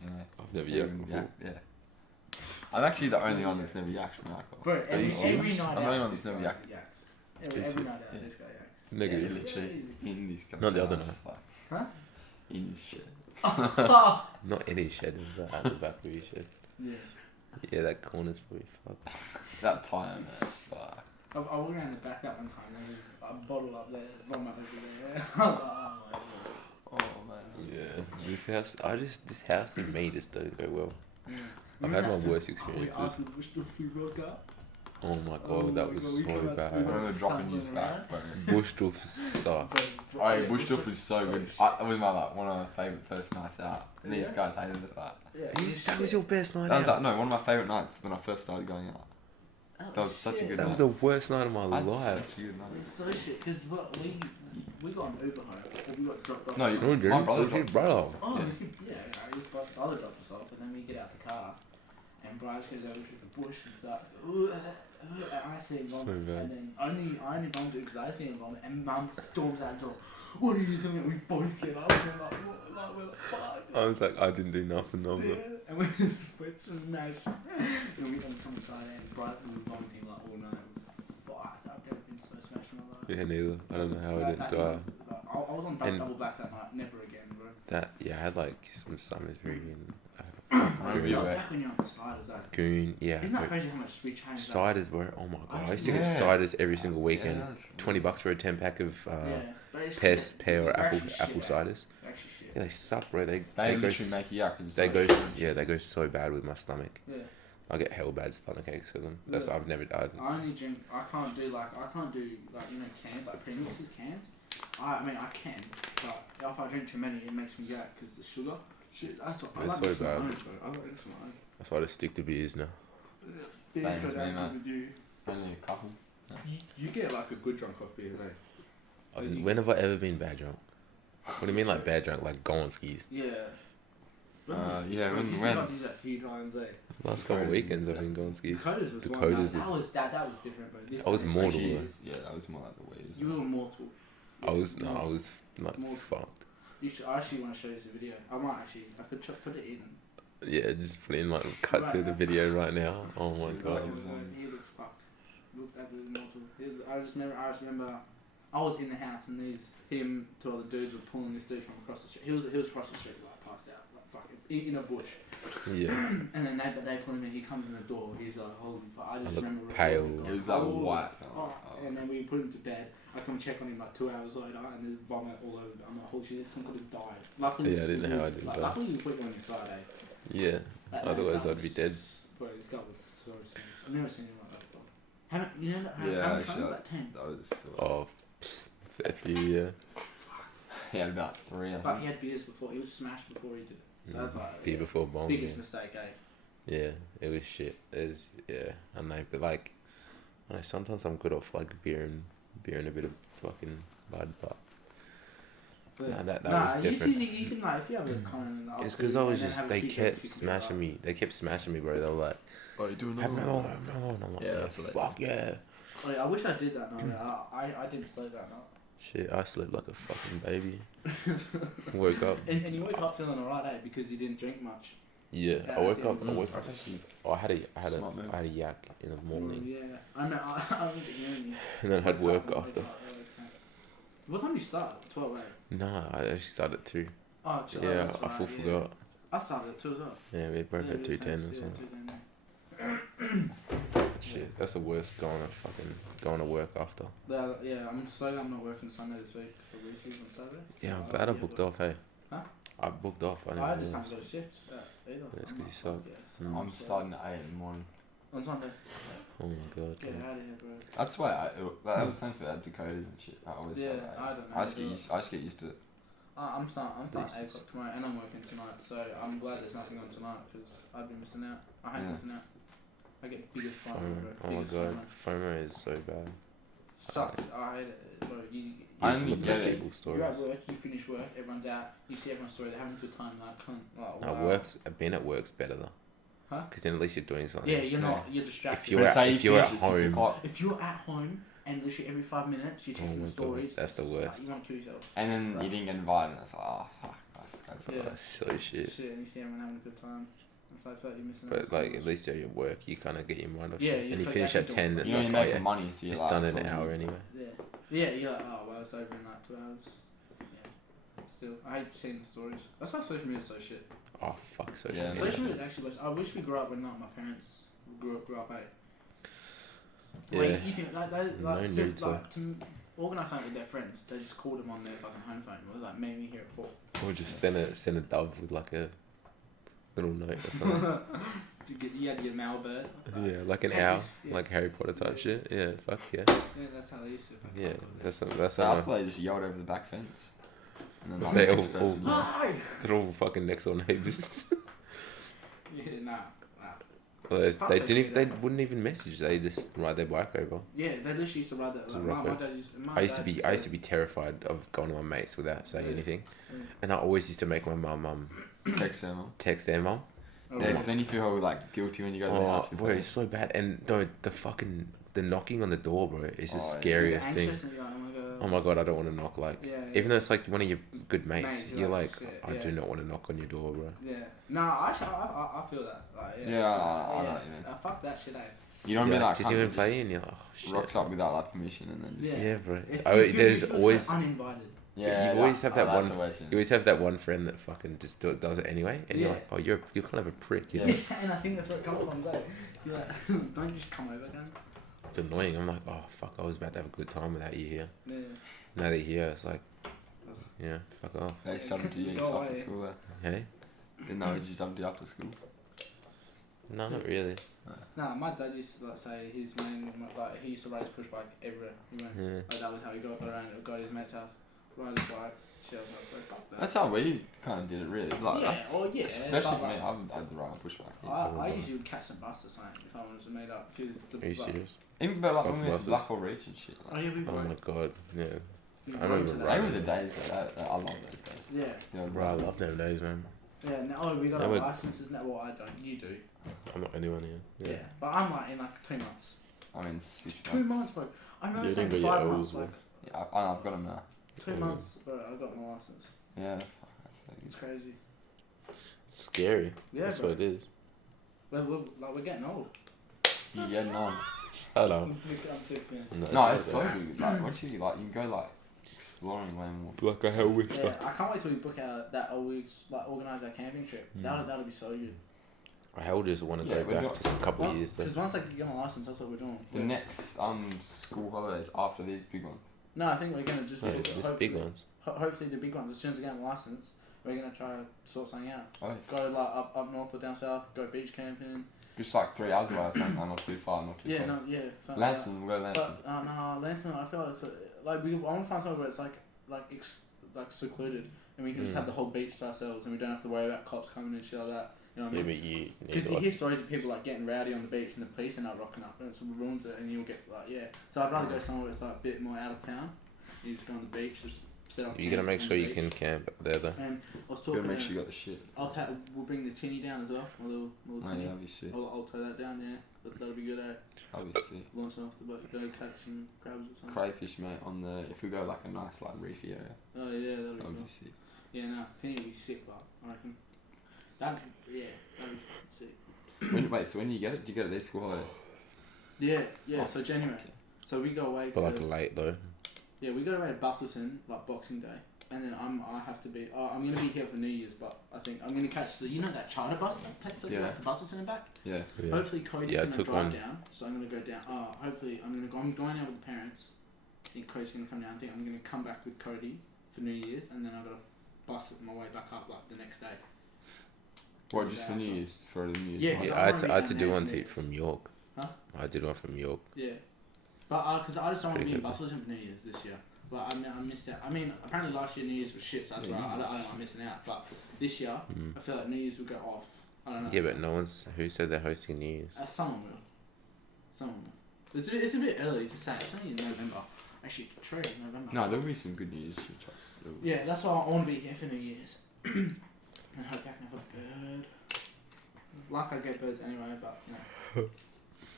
you know. I've never yet before. Yeah. I'm actually the only one that's never yacked from alcohol. Bro, Are every you serious? night I'm the only out, one that's this never guy yacked. yaks. Is Every it? night out, Yeah. this guy yaks. Negative. Yeah, literally. In his Not the other house, night. like, Huh? in his shit. Not in his shed, it was at the back of his shed. Yeah. Yeah, that corner's pretty fucked. That time, man. Fuck. I went around the back that one time and there was a bottle up there, vomit everywhere. I was like, oh my God. Oh, man. Yeah, this house and me just don't go well. Yeah. I've had my worst experiences. We asked him which stuff we woke up. Oh my Oh god, that my was God, we so come out- I bad. remember dropping his Stumbling back, bro. Bush stuff sucked. Alright, bush stuff was so good. It was one of my favourite first nights out. And these Yeah? guys hated it. Like, Yeah, That was your best night that was out. one of my favourite nights when I first started going out. That was such a shit. good That night. was the worst night of my I had life. such a good night. It's so shit, because we got an Uber home, or we got dropped off. No, No, dude, My brother dude, dropped- bro. Oh, Yeah. his brother dropped us off, and then we get out the car, and Bryce goes over to the bush and starts, and I see him vomit, So bad. and then I only vomited because I see him vomit, and Mum storms out the door. What are you doing? And we both get up, and we're like, what? Like, we're like, fuck. I was like, I didn't do nothing of it. Yeah, and we just went smashed. And we come inside and Bryce was vomiting like all night. Fuck, I've never been so smashed in my life. Yeah, neither. I don't know how I didn't die. I was on And- double back that night. Never again, bro. That, yeah, I had like some summers and Where were you That's at? back when you're on the ciders, though. goon, yeah. Isn't that but crazy how much we changed? ciders were, oh my god, I used to Yeah. get ciders every single weekend. Yeah, that's- $20 for a 10 pack of but it's pear or they're apple actually apple shit, eh? ciders. They're actually shit. Yeah, they suck, bro. They They go literally make you out because they go they go so bad with my stomach. Yeah. I get hell bad stomach aches for them. That's Yeah. why I've never died. I only drink. I can't do like you know cans like premixes cans. I mean I can, but if I drink too many, it makes me gag because the sugar. Shit, that's what I It's like. so mixing my bad. own, bro. I like mixing my own. That's why I just stick to beers now. Beers Same go as me, down man. with you. Only a couple. You get like a good drunk off beer, right? When have I ever been bad drunk? What do you mean like bad drunk? Like go on skis? Yeah. Yeah, You when got to do that a few times, eh? Last couple of weekends I've been going skis. Dakotas was one. Dakotas That is- was different, bro. This I was one is mortal, cheers. though. yeah, that was more like the waves. You were mortal. I was like More- fucked. I actually want to show you this video. I could put it in. Yeah, just put in like cut to the video right now. Oh my god. He looks fucked. Looks absolutely mortal. I just remember I was in the house and him, two other dudes were pulling this dude from across the street. He was across the street like passed out like fucking in a bush. Yeah. And then they put him in. He comes in the door. He's like, holy fuck! I just I look remember pale. recording, It was like oh, white. Oh. And then we put him to bed. I come check on him like 2 hours later, and there's vomit all over. I'm like, holy shit, this cunt could have died. Luckily, Yeah, I didn't know how I did that. Luckily, we put him on your side, eh? Yeah. Otherwise that I'd be was- dead. Bro, this guy was so smooth. I've never seen him like that before. How Yeah, many actually, times? Like 10. That was. Oh, fair few, yeah. He had about 3. I But think. he had beers before. He was smashed before he did it. So that's like Beer before bomb. biggest Yeah. mistake, eh? Yeah, it was shit. I know, but like, I know sometimes I'm good off like beer and a bit of fucking bud, but But Nah, that was different. You can like if you have a con. it's because I was just they kept smashing me. They kept smashing me, bro. They were like, Oh, you doing have another one, have another one. I'm like, Yeah, yeah, that's what they fuck yeah. Oh, yeah, I wish I did that night. I didn't sleep that night. Shit, I slept like a fucking baby. Woke up. And you woke up feeling alright, eh? Because you didn't drink much. Yeah, Yeah, I woke I up. I didn't- woke up. That's actually. Oh, I had Smart move. a yak in the morning, Yeah, I know. I was at uni. and then I had Woke work up, after. woke up, yeah, it's kind of- What time do you start? 12, eh? Nah, I actually started at 2. Oh, Yeah, that's I right, full yeah. forgot. I started at 2 as well. Yeah, we broke Yeah, at we 2:10 started- or yeah, something. 2:10, Shit, that's the worst going to work after. yeah, I'm sorry I'm not working Sunday this week for Reese's on Saturday. Yeah, I'm glad I booked off, hey. Huh? I booked off. I I didn't just haven't realize. got a shift either. That's I'm 'cause you like, suck. fuck yes. Mm. I'm starting at 8 in the morning. On Sunday. Oh my god. Get yeah. out of here, bro. That's why that was the same for Dakotas and shit. I always Yeah, thought I don't know. I just get used to it. I'm starting 8 Decent. o'clock tomorrow and I'm working tonight, so I'm glad there's nothing on tonight because I've been missing out. I hate Yeah. missing out. I get biggest FOMO, FOMO. bro. Oh my Biggest god, FOMO. FOMO is so bad. Sucks. I hate it, bro. You I Just only look get at it. people's you're at stories. work, you finish work, everyone's out, you see everyone's story, they're having a good time, like, wow. Being at work's better though. Huh? Because then at least you're doing something. Yeah, you're distracted. If you're at home, If you're at home and literally every 5 minutes you're oh checking my the stories, god, that's the like, worst. you want to kill yourself. And then Right. you didn't get invited. I was like, oh fuck, that's Yeah. Oh, so shit. Shit, and you see everyone having a good time. It's like, I feel like you're missing out. But like at least at your work, you kind of get your mind off. Yeah, shit. you And you feel finish like at you're 10. doing It's you like, ain't oh making yeah, money, so you're it's like, done it's in an all hour good. anyway. Yeah, you're like, oh well, it's over in like 2 hours. Yeah. Still, I hate seeing the stories. That's why social media is so shit. Oh fuck, social Yeah, media. Social media is actually worse. I wish we grew up when like my parents grew up, eh? Yeah. Like, you think, like, No need to. to organise something with their friends, they just called them on their fucking home phone. It was like, meet me here at 4. Or just send a dove with like a little note or something. You had your mailbird. Yeah, like an Pennies, owl, yeah. like Harry Potter type shit. Yeah, fuck yeah. Yeah, that's how they used to. Yeah, that's So how I probably just yelled over the back fence. And then like, They the next all- person Hi! they're all fucking next door neighbours. Yeah, nah. Well, they Fuck, didn't they even, do they that. wouldn't even message. They just ride their bike over. Yeah, they literally used to ride that. Just Like, rock my it. dad used. I used to be terrified of going to my mates without saying Yeah. anything, Yeah. and I always used to make my mum Text their mum. text their mum. Oh, Yeah, really? because then you feel like guilty when you go to the house. Bro, it's so bad. And no, the knocking on the door, bro, is the Oh, yeah. scariest You're thing. anxious and you're like, Oh my god, I don't want to knock. Like, Yeah, even though it's like one of your good mates, Mates, you're you're like, like, shit, I yeah. do not want to knock on your door, bro. Yeah. No, actually, I feel that. Like, yeah. Yeah, I know what you mean. Fuck that shit, eh? You don't You're be like, just cunt even that play, and you're like, oh just shit. rocks up without like permission and then just. Yeah. Yeah, bro. If Oh, you there's feel always so uninvited. Yeah, you always have that that's one- always in. you always have that one friend that fucking just does it anyway, and you're Yeah. like, oh, you're kind of a prick. You Yeah. know? And I think that's where it comes from, though. You're like, don't you just come over, again? It's annoying. I'm like, oh fuck, I was about to have a good time without you here. Yeah. Now they're here, it's like, yeah, fuck off. They started to use Go after away. school there. Hey, Didn't know it's just after after school. no, not really. Nah, my dad used to like say his main like he used to ride his push bike everywhere. He went. Yeah. Like that was how he got around. Got his mate's house, ride his bike. Shit, I was like, bro, fuck that. That's how we kind of did it, really. Like, yeah, that's, or yeah. especially but, for me, like, I'd ride a pushback. I usually would catch some bus or something if I wanted to meet up because the Are you like, serious? Even but like Fuck when we went to buses. Black Hole Reach and shit. Oh Like, yeah, we Oh rode. my god, yeah. We I rode remember to that. they riding. were the days that I love those days. Yeah. You know, Bro, I love them days, man. Yeah. Now we got Now our we're- licenses now. Well, I don't. You do. I'm not anyone here. Yeah. Yeah. But I'm like in like 2 months. I mean, 6 months. 2 months, bro. I remember You saying didn't get your 5 L's, months. bro. Like Yeah, I know, I've got them now. 2 Mm. months, bro. I got my license. Yeah, fuck, that's so It's good. crazy. It's scary. Yeah, That's bro. what it is. We're getting old. You getting on? Hello. I'm 16. No, it's so good. Like, once you like, you can go like exploring way more. Like a hell wish. Yeah, I can't wait till we book out that old week's like organise our camping trip. Mm. That'll be so good. I hell just want to Yeah, go we're back not- just a couple of years though. Because once I get my license, that's what we're doing. The next school holidays after these big ones. No, I think we're gonna just No, book it, it's hopefully, big ones. Hopefully the big ones. As soon as I get my license, we're gonna try to sort something out. Oh, Go like up north or down south. Go beach camping. just like 3 hours away or something. Not too far, not too Yeah, close. no, yeah. something like that. Lansing, we'll go Lansing. But no, Lansing. I feel like it's like I want to find somewhere where it's like secluded, and we can just Mm. have the whole beach to ourselves, and we don't have to worry about cops coming and shit like that. You know what I Yeah, mean? but you Because need you like, hear stories of people like getting rowdy on the beach and the police are not rocking up and it ruins it and you'll get like So I'd rather go somewhere that's like a bit more out of town. You just go on the beach, just set up. you gotta camp make on sure the you beach. can camp there though. And I was You gotta talking. make sure you got the shit. We'll bring the tinny down as well. My little Oh, yeah, tinny. that'll be sick. I'll tow that down there. That'll be good. That'll be sick. Launch off the boat, go catch some crabs or something. Crayfish, mate, on the. If we go like a nice, like, reefy area, Oh yeah, that'll be that'll cool. be sick. Yeah, no, tinny will be sick, but I reckon. That'd be sick. Wait, so when you get it? Do you get it these school holidays? Yeah, Oh, so January. okay. So we go away to. But like late though. Yeah, we go away to Bustleton, like Boxing Day, and then I have to be. I'm gonna be here for New Year's, but I think I'm gonna catch the that charter bus that takes us Yeah. to Bustleton and back. Yeah. Yeah. Hopefully Cody's Yeah, I gonna took drive one. down, so I'm gonna go down. Hopefully I'm going out with the parents. I think Cody's gonna come down. I think I'm gonna come back with Cody for New Year's, and then I've got to bus it my way back up like the next day. What, just for New Year's? For the New Year's? Yeah, holiday? Yeah, I I had wanna to, be I had to down do there one for to New from York. Huh? I did one from York. Yeah, but because I just don't want to be in Pretty Bustleton for New Year's this year. Like I missed out. I mean, apparently last year New Year's was shit, so that's Yeah, why you I don't know. I'm missing out. But this year, Mm. I feel like New Year's will go off. I don't know. Yeah, but no one's who said they're hosting New Year's. Someone will. Someone will. It's a bit early to say. It's only in November. Actually, true, November. No, there'll be some good news. There'll be. Yeah, that's why I want to be here for New Year's. And hope I can have a bird. Like I get birds anyway, but you know.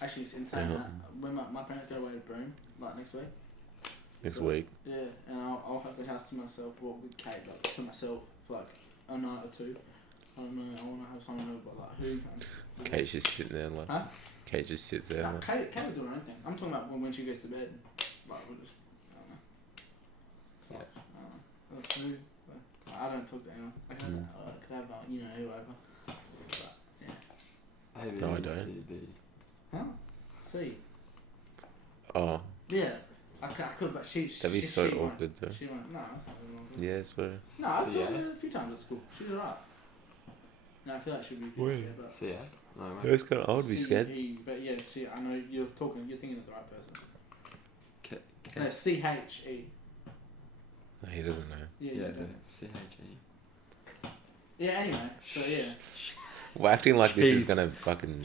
Actually, it's insane. Yeah. When my parents go away to Broome, like next week. Next So, week. Yeah, and I'll have the house to myself, well, with Kate, like to myself for like a night or two. I don't know. I want to have someone over, but like who? Kate's just sitting there like. Huh? Kate just sits there. No, Like, Kate will do her own thing. I'm talking about when she goes to bed. Like we'll just, I don't know. Like, I don't know. Who? Like, I don't talk to anyone. I could have whoever. But yeah. A, B, No, I C, don't. D. Huh? See. oh, Yeah. I could, but she. that'd be so she won't. awkward though. She won't. No, that's not really awkward. Yeah, it's very. No, I've C, talked to A? her a few times at school. She's alright. No, I feel like she'd be Wait. good together, but. C, A? No, Yeah, mate. it's kind of. I would be scared. C-E, but yeah, see, I know you're thinking of the right person. K. No, C-H-E. No, he doesn't know. Yeah, Yeah, yeah, the C, H, E. yeah, anyway, so yeah. We're acting like this is Jeez. gonna fucking.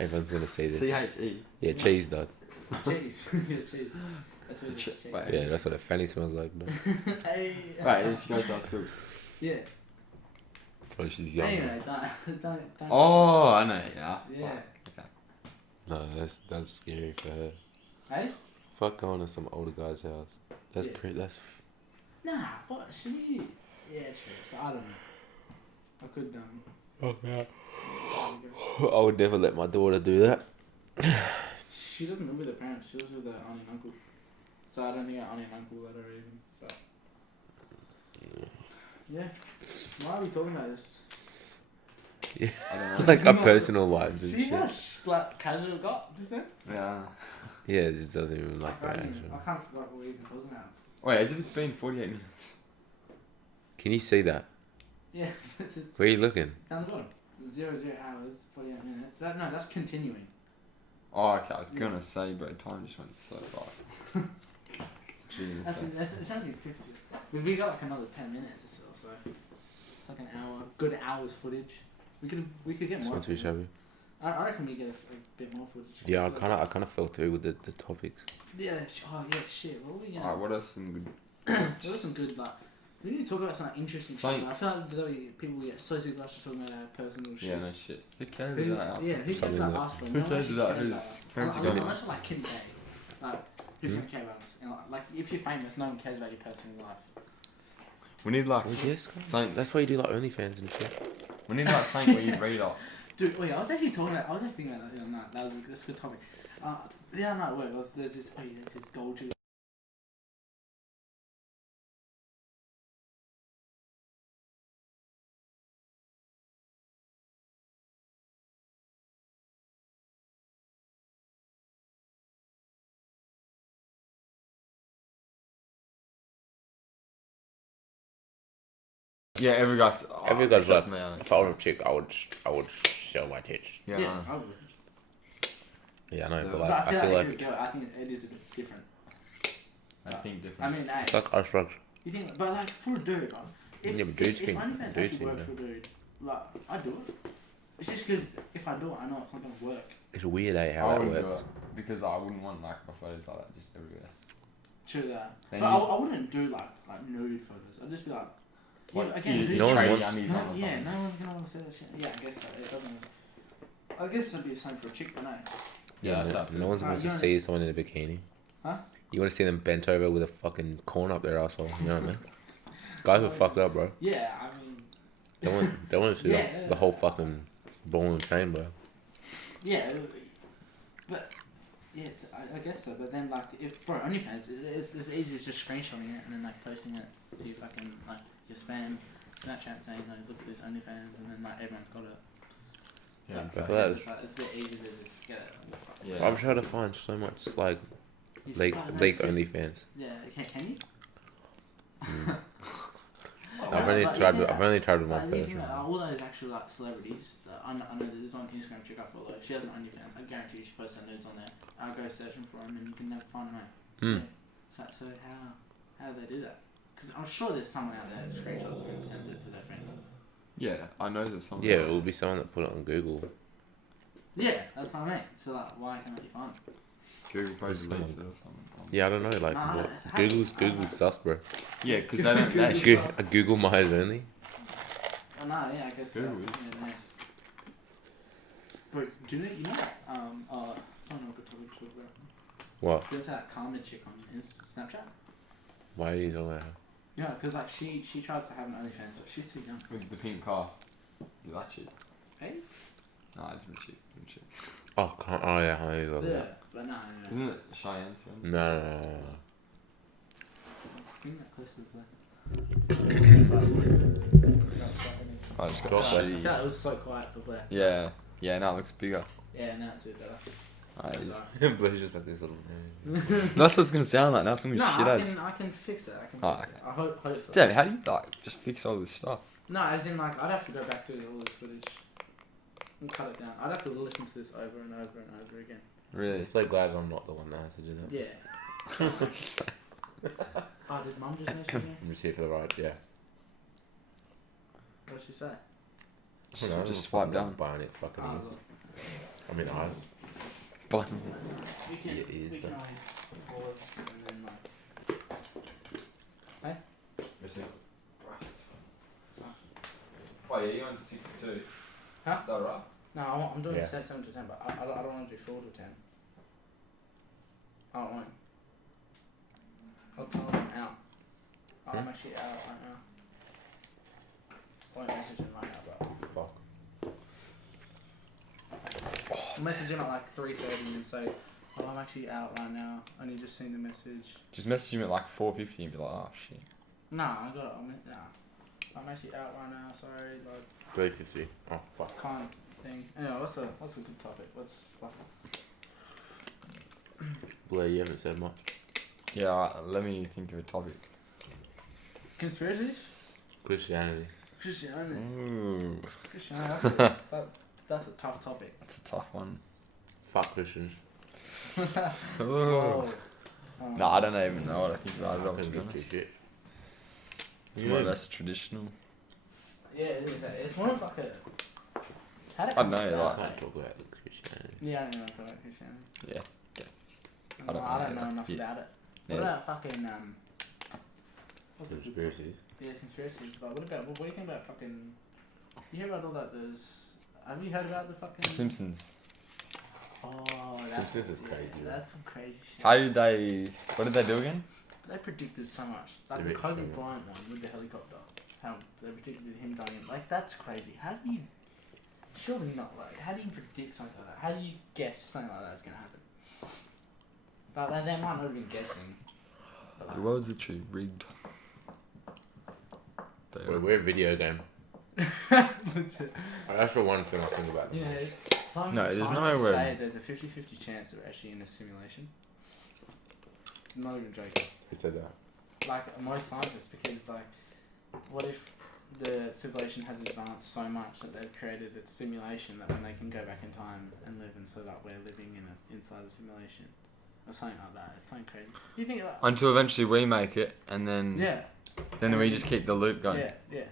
Everyone's gonna see this. CHE. Yeah, cheese, dog. Cheese. Yeah, cheese. That's what it is. Cheese. Wait. Yeah, that's what a fanny smells like, dog. Hey. Right, and she goes to our school. Yeah. Oh, she's young. Anyway, don't. Oh, I know. Yeah. Yeah. Fuck. No, that's scary for her. Hey? Fuck going to some older guy's house. That's Yeah. crazy. That's Nah, what? She. Yeah, true. So I don't know. I could, fuck yeah. there we I would never let my daughter do that. go. She doesn't live with her parents. She lives with her auntie and uncle. So I don't think her auntie and uncle let her even. But. Yeah. Why are we talking about this? I don't know. Like our personal lives and See how shit. like casual it got just then? Yeah. Yeah, it just doesn't even like I that can't actually. forget what we were even talking about. Wait, as if it's been 48 minutes. Can you see that? Yeah, this is Where are you looking? down the bottom. 0 hours, 48 minutes. No, that's continuing. Oh, okay. I was gonna say, bro, time just went so fast. Jeez. It's only 50. We got like another 10 minutes or so. It's like an hour. Good hour's footage. We could get Just more. want to be footage. shabby. I reckon we get a bit more footage. Yeah, I kind of fell through with the topics. Yeah. Oh yeah. Shit. What were we gonna? Alright, what else some good? There was some good like. We need to talk about something interesting. Something- I feel like people get so sick of us just talking about our personal shit. Yeah, no shit. Who cares Who, about yeah, who cares Something about that- us, bro? Who No one cares actually about cares who's us. fancy Unless guy? unless we're like Kim K. Like, who's Hmm? gonna care about us? You know, like, if you're famous, no one cares about your personal life. We need like Well, yes, something. that's why you do like OnlyFans and shit. We need like something where you read up. Dude, wait, I was actually thinking about that the other night. That's a good topic. The other night at work, there's this gold jewel. Yeah, every guy's. Every guy's except like, for me, I don't. if I was a chick, I would show my tits. Yeah. Yeah, I would. Yeah, I know, Yeah. but But like I I feel feel like, like I think it is a bit different. I think I different. mean, hey, it's like us drugs. you think, but like for a dude, like, Yeah, but dudes if think- OnlyFans dudes actually think works that. for a dude, like, I do it. It's just because if I do it, I know it's not gonna work. It's weird, how I that wouldn't do works. it because I wouldn't want like my photos like that just everywhere. True that. Then But you- I wouldn't do like nude photos. I'd just be like, yeah, Like, again, you who's no one trade wants- undies no, on or yeah, something. no one's gonna want to say that shit. Yeah, I guess so. It doesn't. I guess it'd be the same for a chick, but no. Yeah, that's how I no feel. one's Ah, wants to you know- see someone in a bikini. Huh? You want to see them bent over with a fucking corn up their asshole. You know what I mean? Guys are fucked up, bro. Yeah, I mean, They want to see Yeah. the whole fucking ball and chain, bro. yeah, but yeah, I guess so. But then like, if bro, OnlyFans, it's easy as just screenshotting it and then like posting it to your fucking like your spam Snapchat saying, like, look at this OnlyFans, and then like everyone's got it. Yeah, So, exactly. But- it's, like, it's a bit easy to just get it. Yeah. I'm trying to find so much like You just- leak oh, no, leak it's- OnlyFans. Yeah, can you? Mm. Oh, I've wow, only but tried. you think I've only tried with that- one like, you think person. that all those actual like celebrities. I know there's one Instagram chick I follow. She has an OnlyFans. I guarantee you she posts her nudes on there. I'll go searching for them and you can never find them out. Hmm. So how do they do that? Because I'm sure there's someone out there that screenshots and sends it to their friends. Yeah, I know there's something. Yeah, it will be someone that put it on Google. Yeah, that's what I mean. So like, why can't you find it? Google probably It's deletes it or gone. something. Yeah, I don't know. Like, Nah, what? it has- Google's sus, bro. Yeah, because they don't. They Google- should. Google my eyes only. Oh, no, yeah, I guess so. Google is. Yeah. But do you know that? I don't know if we're talking about. What? There's that Carmen chick on Snapchat. Why are you talking about her? Yeah, because like she tries to have an OnlyFans, but she's too young. With the pink car. Is that cheap? Hey? Nah, different cheap. Different cheap. Oh yeah, I know you're talking Yeah, about. but no. Isn't it Cheyenne's friend? No. Bring that closer to Blair. I just got Drop I it. feel shitty. like it was so quiet for Blair. Yeah. Yeah, now it looks bigger. Yeah, now it's a bit better. Alright, Sorry. Blair's just like this little. that's what it's gonna sound like now. It's gonna be No, shit as. I can fix it. I can Oh, fix it. I hopefully. Dave, how do you like just fix all this stuff? No, as in like I'd have to go back through all this footage and cut it down. I'd have to listen to this over and over and over again. Really? I'm so glad I'm not the one that has to do that. Yeah. Oh, did Mum just mention me? I'm just here for the ride. Yeah. What did she say? I don't know, Just I'm swipe fucking down. Bionic fucking Oh, ears. look. I mean eyes. But We can, Yeah, it is, we can but- always pause and then like. Oh yeah, you're on 62. Huh? Is that right? No, I'm doing Yeah. 7 to 10, but I don't want to do 4 to 10. I don't want. I'll tell them out. I'm actually out right now. I won't message him right now, bro. Fuck. I'll message him at like 3:30 and say, oh, I'm actually out right now. I need to send the message. Just message him at like 4:50 and be like, oh shit. Nah, I got it. Nah. I'm actually out right now. Sorry, like 350. Oh fuck. kind thing. Anyway, what's a good topic? What's like? Blair, you haven't said much. Yeah, alright, let me think of a topic. Conspiracies? Christianity. Christianity. Ooh, Christianity. That's a tough topic. that's a tough one. Fuck Christians. Ooh. Whoa. No, I don't even know what I think about it all, to Couldn't be give honest. two shit. It's more or less traditional. Yeah, it is. It's more of like a. How I don't know, I like- can't talk about Christianity. Yeah, I don't know about Christianity. Yeah. I don't know yeah, enough yeah. about it. Yeah. What about fucking what's it? Conspiracies. Yeah, conspiracies. But what do you think about fucking? You hear about all that? Have you heard about the fucking? Simpsons. Oh, that's Simpsons is crazy, Yeah, right? that's some crazy shit. How did they? What did they do again? They predicted so much. Like They the Kobe predicted- Bryant one with the helicopter. How they predicted him dying. Like that's crazy. How do you? Surely not. Like how do you predict something like that? How do you guess something like that's gonna happen? Like they might not have been guessing. But The like, world's literally rigged. We're a video game. legit. That's the one thing I think about. Yeah. Some No, there's no scientists way say there's a 50-50 chance that we're actually in a simulation. I'm not even joking. Who said that? Like most scientists, because like, what if the civilization has advanced so much that they've created a simulation that when they can go back in time and live, and so that we're living inside a simulation or something like that. It's something crazy. You think of that? Until eventually we make it, and then Yeah. then we just keep the loop going. Yeah. Yeah.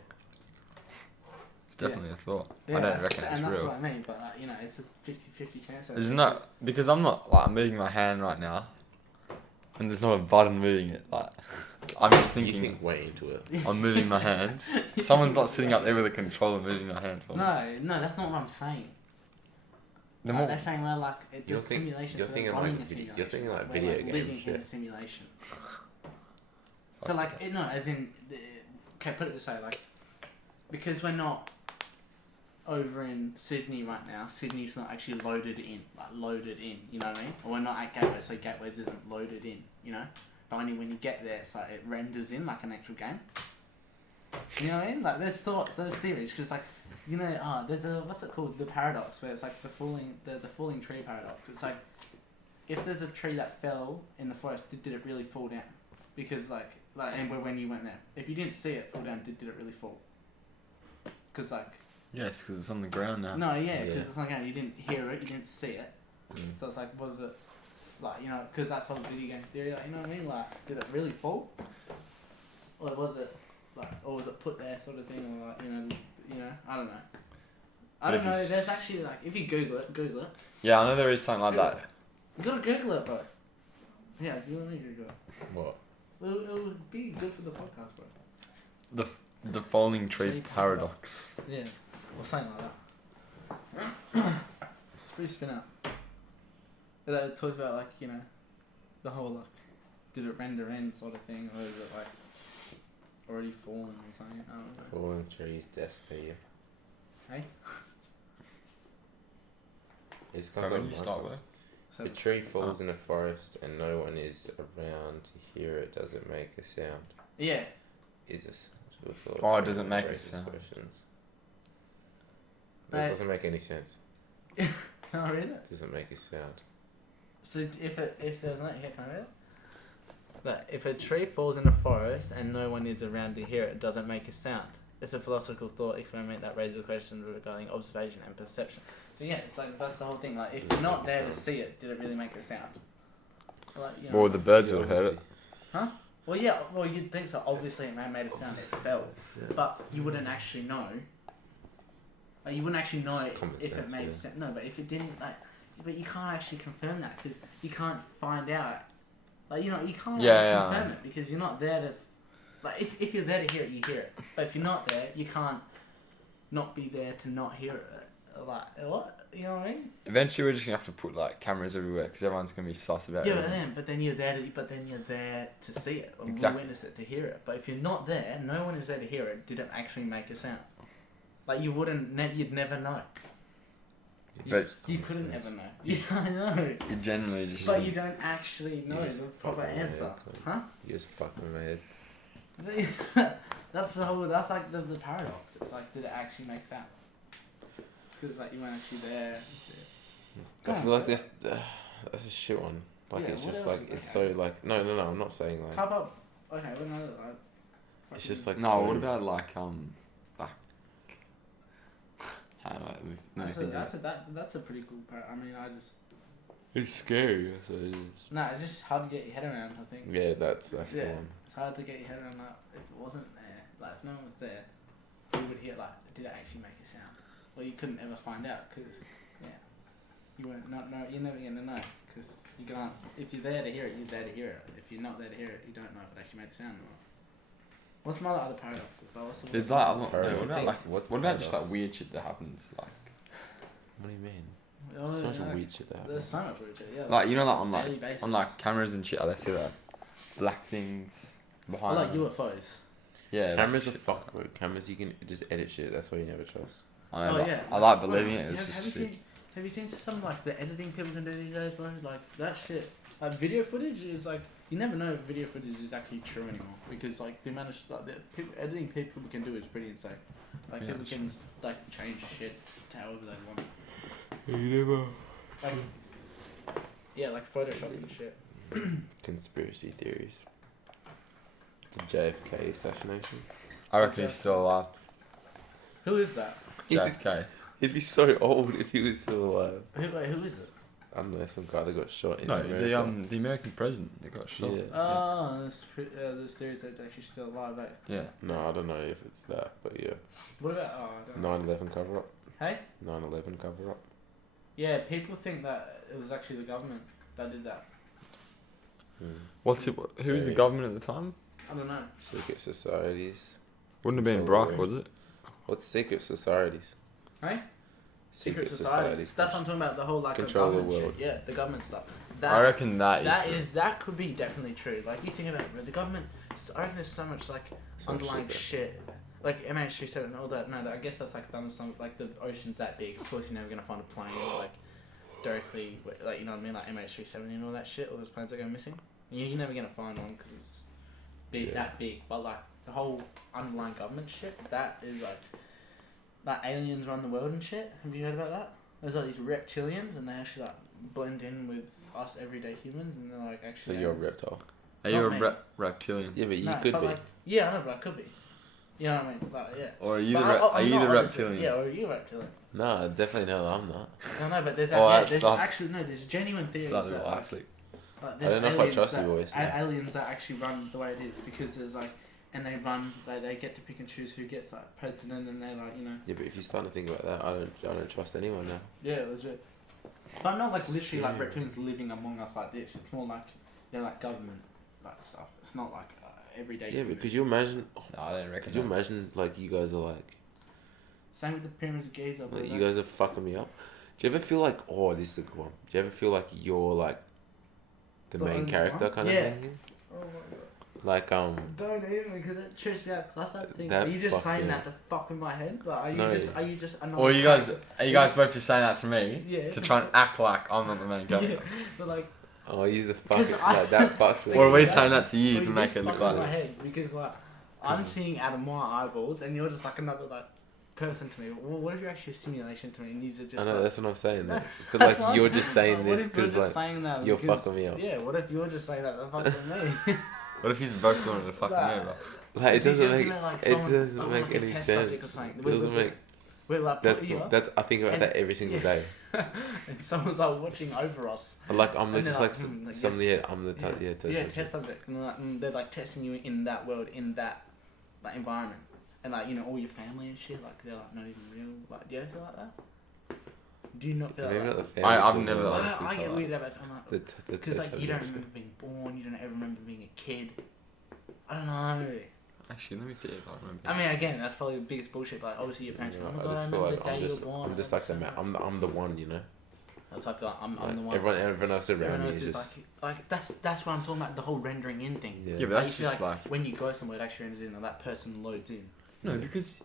It's definitely a thought. Yeah, I don't that's- reckon and it's that's real. what I mean. But like, you know, it's a 50-50 chance. There's not, because I'm not like moving my hand right now, and there's not a button moving it. Like I'm just You thinking think way into it. I'm moving my hand. Someone's not sitting up there with a controller moving my hand for me. No, that's not what I'm saying. The Like, more, they're saying we're like it's You're a think- simulation. you're so thinking we're running like a vid- simulation. you're thinking like We're, video like, game living in shit. a simulation. So like no, as in okay, put it this way, like because we're not over in Sydney right now. Sydney's not actually loaded in, you know what I mean? Or we're not at Gateway, so Gateways isn't loaded in, you know. But only when you get there, it's like it renders in like an actual game. You know what I mean? Like there's thoughts, there's theories, because like you know, there's a what's it called, the paradox, where it's like the falling tree paradox. It's like if there's a tree that fell in the forest, did it really fall down? Because like and when you went there, if you didn't see it fall down, did it really fall? Because like yes, because it's on the ground now. no, yeah, because Yeah. it's like you didn't hear it, you didn't see it, so it's like was it like you know, because that's whole video game theory, like you know what I mean? Like did it really fall, or was it like, or was it put there sort of thing, or like you know, I don't know. I But don't if know. you s- There's actually like if you Google it. Yeah, I know there is something like that. You gotta Google it, bro. Yeah, you want me to Google it? What? It would be good for the podcast, bro. The falling tree Tree paradox. Yeah, or something like that. It's pretty spin out. It talks about like you know, the whole like, did it render in sort of thing, or is it like already fallen or something? I don't know. Fallen trees, destiny. Hey, It's Right, because when you start with. so a tree falls in a forest and no one is around to hear it. Does it make a sound? yeah, Is this? a thought Oh, that does it make a raises sound? Questions. Right. It doesn't make any sense. can I read it? Doesn't make a sound. So if there's not here, can I read it? That if a tree falls in a forest and no one is around to hear it, does it make a sound? It's a philosophical thought experiment that raises questions regarding observation and perception. So yeah, it's like that's the whole thing. Like if you're not there to see it, did it really make a sound? Like, you know, Well, the birds would have heard it. well, yeah, well you'd think so. Obviously, it made a sound. It fell, Yeah. but you wouldn't actually know Like you wouldn't actually know Just common if it sense, made yeah. sense. No, but if it didn't, like, but you can't actually confirm that because you can't find out. Like you can't confirm it because you're not there to. Like if you're there to hear it, you hear it. But if you're not there, you can't not be there to not hear it. Like what? You know what I mean? Eventually, we're just gonna have to put like cameras everywhere because everyone's gonna be sus about Yeah, it. but then you're there to see it or Exactly. witness it, to hear it. But if you're not there, no one is there to hear it. Did it actually make a sound? Like you wouldn't, you'd never know. But You couldn't ever know. Yeah, I know. you generally just. But you don't actually know just the proper fucking answer, huh? You just fuck with my head. That's the whole. That's like the paradox. It's like, did it actually make sense? It's because like you weren't actually there. I feel like that's a shit one. Like Yeah, it's what just else like is- it's okay. so like no. I'm not saying like How about okay? Well, no, like, it's just like No, so, what about like how do I that's a pretty cool part. I mean, I just It's scary. That's what it is. no, it's just hard to get your head around. I think Yeah, that's the Yeah. one. it's hard to get your head around that. If it wasn't there, like if no one was there, you would hear like, did it actually make a sound? Well, you couldn't ever find out because you weren't you're never gonna know because you can't. If you're there to hear it, you're there to hear it. If you're not there to hear it, you don't know if it actually made a sound or not. What's some other paradoxes? Like, There's like, I don't know, Paradox. what about like, What's what about just like paradox? weird shit that happens, like, What do you mean? oh, So much yeah, weird shit that There's happens. so much weird shit. Yeah. like you know, like on daily like basis. on like cameras and shit, I see like black things I behind. like them. UFOs. Yeah, like Cameras are shit fucked, bro. Cameras you can just edit shit. That's why you never trust. I know, Oh but yeah. I like believing it. Have- It's have just you sick. seen, have you seen some like the editing people can do these days, bro? Like that shit. Like video footage is like you never know if video footage is actually true anymore because like the amount of like the people editing people can do is pretty insane. Like Yeah, people that's can like change shit to however they want. You never. Like yeah, like Photoshop and shit. Conspiracy theories. The JFK assassination. I reckon he's still alive. Who is that? JFK. He'd be so old if he was still alive. Who is it? I don't know, some guy that got shot in No, America. the American president that got shot. Yeah. Oh, this theory that's actually still alive. Eh? Yeah. No, I don't know if it's that, but yeah. What about I don't know. 9/11 cover up. Hey? 9/11 cover up. Yeah, people think that it was actually the government that did that. What's it? Who was the Yeah. government at the time? I don't know. Secret societies. Wouldn't have been Control Barack, the was it? What's secret societies? Hey? Secret societies. That's what I'm talking about. The whole like Control the government world. shit. Yeah, the government stuff. I reckon that that could be definitely true. Like you think about it, bro, the government. I reckon there's so much like Some underlying shit, shit. Like MH370 and all that. No, I guess that's like some like the ocean's that big. Of course, you're never gonna find a plane like directly like you know what I mean, like MH370 and all that shit. All those planes are going missing. You're never gonna find one because it's Yeah. that big. But like the whole underlying government shit, that is like aliens run the world and shit. Have you heard about that? There's like these reptilians and they actually like blend in with us everyday humans and they're like So actually. you're a reptile. Are you Not a me. reptilian? Yeah, but you No, could but be. like, yeah, I know, but I could be. You know what I mean? Like, yeah. Or are you But the I'm are you not the obviously- reptilian? Yeah, or are you a reptilian? No, definitely no, I'm not. No, no, but there's, Oh, yeah, that's there's sus. actually no, there's genuine theories Slightly that well, like, actually. like, I there's don't know if I aliens trust that, you boys, yeah. aliens that actually run the way it is because there's like, and they run, they get to pick and choose who gets like president and they like, you know. Yeah, but if you start to think about that, I don't trust anyone now. Yeah, legit. But not like literally like Scary. reptilians living among us like this. It's more like they're like government like stuff. It's not like everyday. Yeah, but humans. could you imagine? No, I don't reckon. Could you imagine like you guys are like Same with the pyramids of Giza. Bro. you guys are fucking me up? Do you ever feel like this is a good one? Do you ever feel like you're like the The main only character one? kind Yeah. of thing? Oh my god. Like Don't even because it trips me out. Because I start thinking, That are you just fucks saying me that up. to fuck with my head? Like, No. are you just another? Or are you character? both just saying that to me Yeah. to try and act like I'm not the main Yeah, character? but like, oh, he's a fucking I- like that fucks me. Or are we That's- saying that to you well, to you make just it look fuck with like? my head because like I'm seeing out of my eyeballs and you're just like another like person to me. Well, what if you're actually a simulation to me and these are just? I know like, that's what I'm saying. But That's like what you're I'm- just saying what this if you're because just like saying that you're because- fucking me up. Yeah, what if you're just saying that to fuck with me? What if he's both doing it to fuck me Like, over? Like it Did you doesn't ever make know, like, it someone- doesn't like, make like a any test sense. subject or something? It doesn't make. We're like That's put you up, I think about and- that every single yeah. day. and someone's like watching over us. Like I'm And just they're like like, like, somebody. yes. I'm the Yeah, test yeah, subject. test subject, and they're like testing you in that world, in that like environment. and like all your family and shit, like they're like not even real. Like, do you ever feel like that? Do you not feel Maybe like not that? the family. I've thing, never, but, like, like, I get weirded about family the because like you don't taste of remember being born, you don't ever remember being a kid. I don't know. Actually, let me think if I remember. I mean, again, that's probably the biggest bullshit. Like, obviously, your parents. Yeah, Oh my I god, I just feel remember like the day you were born. I'm just like the man. I'm the one, you know. That's how I feel like I'm Like, the one. Everyone else around Everyone me else is is just. like that's what I'm talking about. The whole rendering in thing. Yeah, Yeah, but Like, that's you feel just like when you go somewhere, it actually renders in, and that person loads in. no, because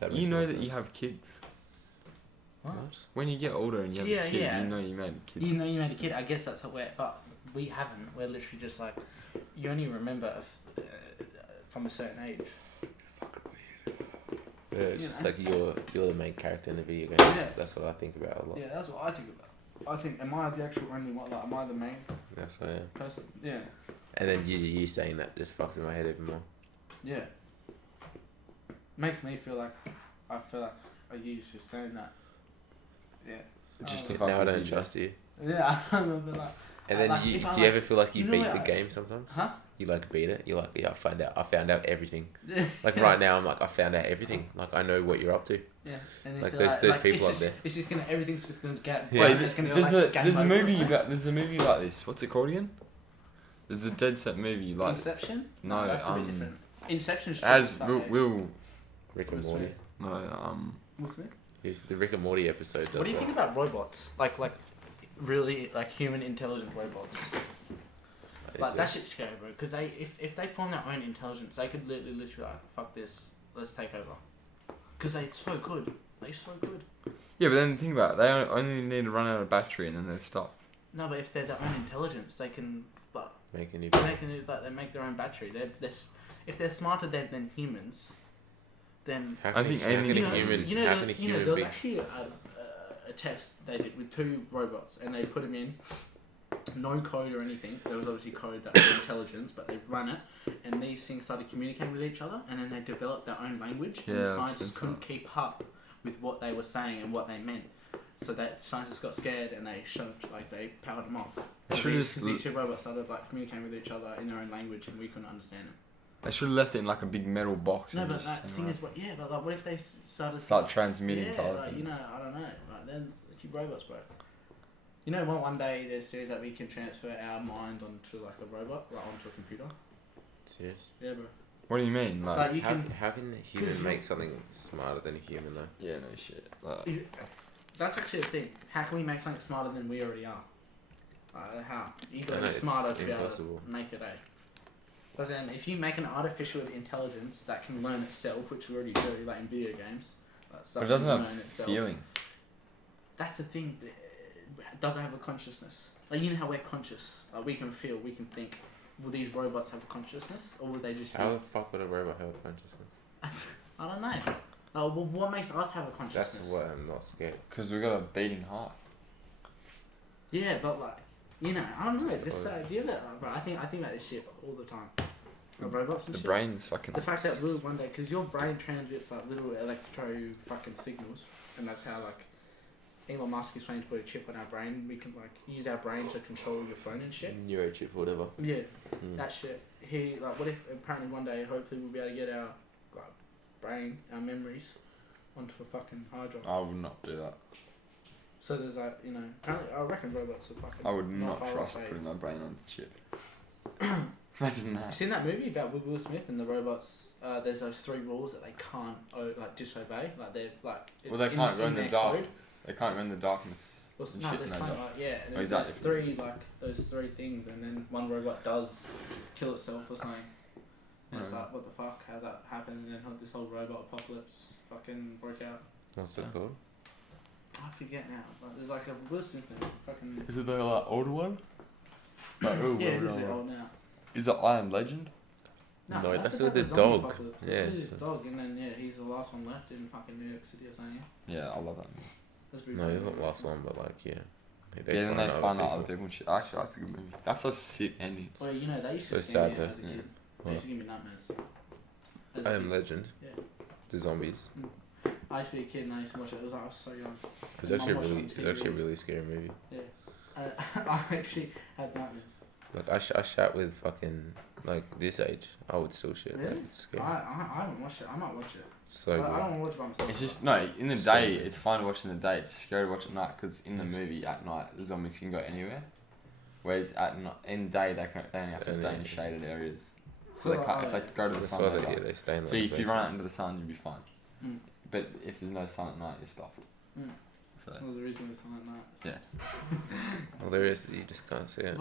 that you makes know more that you sense. have kids. What? When you get older and you have a kid, Yeah. you know you made a kid. You know you made a kid. I guess that's how we're, but we haven't. We're literally just like, you only remember from a certain age. Yeah, it's You just know? like you're the main character in the video game. Yeah. That's what I think about a lot. Yeah, that's what I think about. I think, am I the actual only one? Like, am I the main That's what I am. person? Yeah. And then you saying that just fucks in my head even more. Yeah. Makes me feel like I used to saying that. Yeah. Just Oh, to Now I fucking don't do trust you. Yeah, I remember like. And then Like, do if I, you like- ever feel like you you know beat what the I- game sometimes? Huh? You like beat it? You're like, yeah, I found out everything. Like right now, I'm like, I found out everything. Like I know what you're up to. Yeah. And Like, then there's people it's up there. It's just gonna everything's just gonna get. Yeah. Wait, it's gonna go there's like a game there's a over. movie about there's a movie like this. What's it called again? There's a dead set movie like Inception. no, That's a bit different. Inception's as just Will Rick and Will Morty. Smith. no Will Smith. It's the Rick and Morty episode. What do you think about robots? Like really like human intelligent robots. Like that shit's scary, bro. Because if they form their own intelligence, they could literally be like, fuck this, let's take over. Because they're so good. They're so good. yeah, but then think about it. They only need to run out of battery and then they stop. No, but if they're their own intelligence, they can like Make any. they make their own battery. If they're smarter than humans, then How I can think how can anything- a human? you know, How can a there human was be? actually a test they did with two robots, and they put them in, no code or anything. There was obviously code that was intelligence, but they ran it, and these things started communicating with each other, and then they developed their own language, and Yeah, the I've scientists seen couldn't that. keep up with what they were saying and what they meant. So that scientists got scared and they they powered them off. They should Because just these two robots started like communicating with each other in their own language, and we couldn't understand it. They should have left it in like a big metal box. No, and but just, that you thing know, is, but like, what if they started start transmitting yeah, to other like, things. I don't know. Like, they're keep robots, bro. You know, one day there's series that we can transfer our mind onto like a robot, like onto a computer. Serious? Yeah, bro. What do you mean? Like, Like you How can. how can a 'cause human you- make something smarter than a human though? yeah, no shit. Like, That's actually a thing. How can we make something smarter than we already are? How? You I gotta know, be it's smarter to be able impossible. to make it, eh? But then, if you make an artificial intelligence that can learn itself, which we already do, like in video games, like stuff but it doesn't can have learn itself. feeling. That's the thing. It doesn't have a consciousness. Like, you know how we're conscious. Like, we can feel, we can think. Will these robots have a consciousness, or will they just be? How the fuck would a robot have a consciousness? I don't know. Like, well, what makes us have a consciousness? That's what I'm not scared. Because we got a beating heart. Yeah, but like, I don't know. Just Just the do you know, bro? I think about this shit all the time. Of robots and The shit. brain's fucking. The fact that we'll one day, because your brain transmits like little electro fucking signals, and that's how like Elon Musk is planning to put a chip on our brain. We can like use our brain to control your phone and shit. Neurochip or whatever. Yeah, Mm. that shit. What if apparently one day, hopefully, we'll be able to get our like brain, our memories, onto a fucking hard drive. I would not do that. So there's like, apparently I reckon robots are fucking. I would not far trust off, eh? putting my brain on the chip. Imagine You that. seen that movie about Will Smith and the robots? There's those 3 rules that they can't disobey. Like they're like. Well, they it's can't go in the their dark. code. They can't go in the darkness. Well, and no, shit there's and something that. like and Oh, there's exactly. those 3 things, and then one robot does kill itself or something. And it's Right. like, what the fuck? How that happened? And then this whole robot apocalypse fucking broke out. What's it Yeah. called? I forget now. But there's like a Will Smith thing. Fucking. Is it the like older one? Like, Yeah, it is a bit old now. Is it I Am Legend? No, that's about with the zombie dog. apocalypse. That's Yeah, with his so- dog, and then he's the last one left in fucking New York City or something. Yeah, I love that. That's pretty No, cool. he's not the last one, but like yeah. Yeah, then they find out other people and shit. Actually, that's a good movie. That's a sick ending. Well, they used So to scare me sad, as a though. kid. They used to give me nightmares. As a I Am kid. Legend. Yeah. The zombies. I used to be a kid and I used to watch it. It was like I was so young. It's Mum actually watched it on it's actually a TV. really scary movie. Yeah. I actually had nightmares. Like I shot with fucking like this age. I would still shit. Really? Like, it's scary. I haven't watched it. I might watch it. So I good. don't want to watch it by myself. It's just no. In the So day, good. it's fine to watch in the day. It's scary to watch at night because in the movie at night the zombies can go anywhere, whereas in day they only have to stay in shaded areas. So they can't, if they go to the That's sun, why they they, die. yeah, they stay in So like if you run out into the sun, you'll be fine. Mm. But if there's no sun at night, you're stuffed. Mm. So Well, the reason it's on at night. yeah. well, there is. You just can't see it.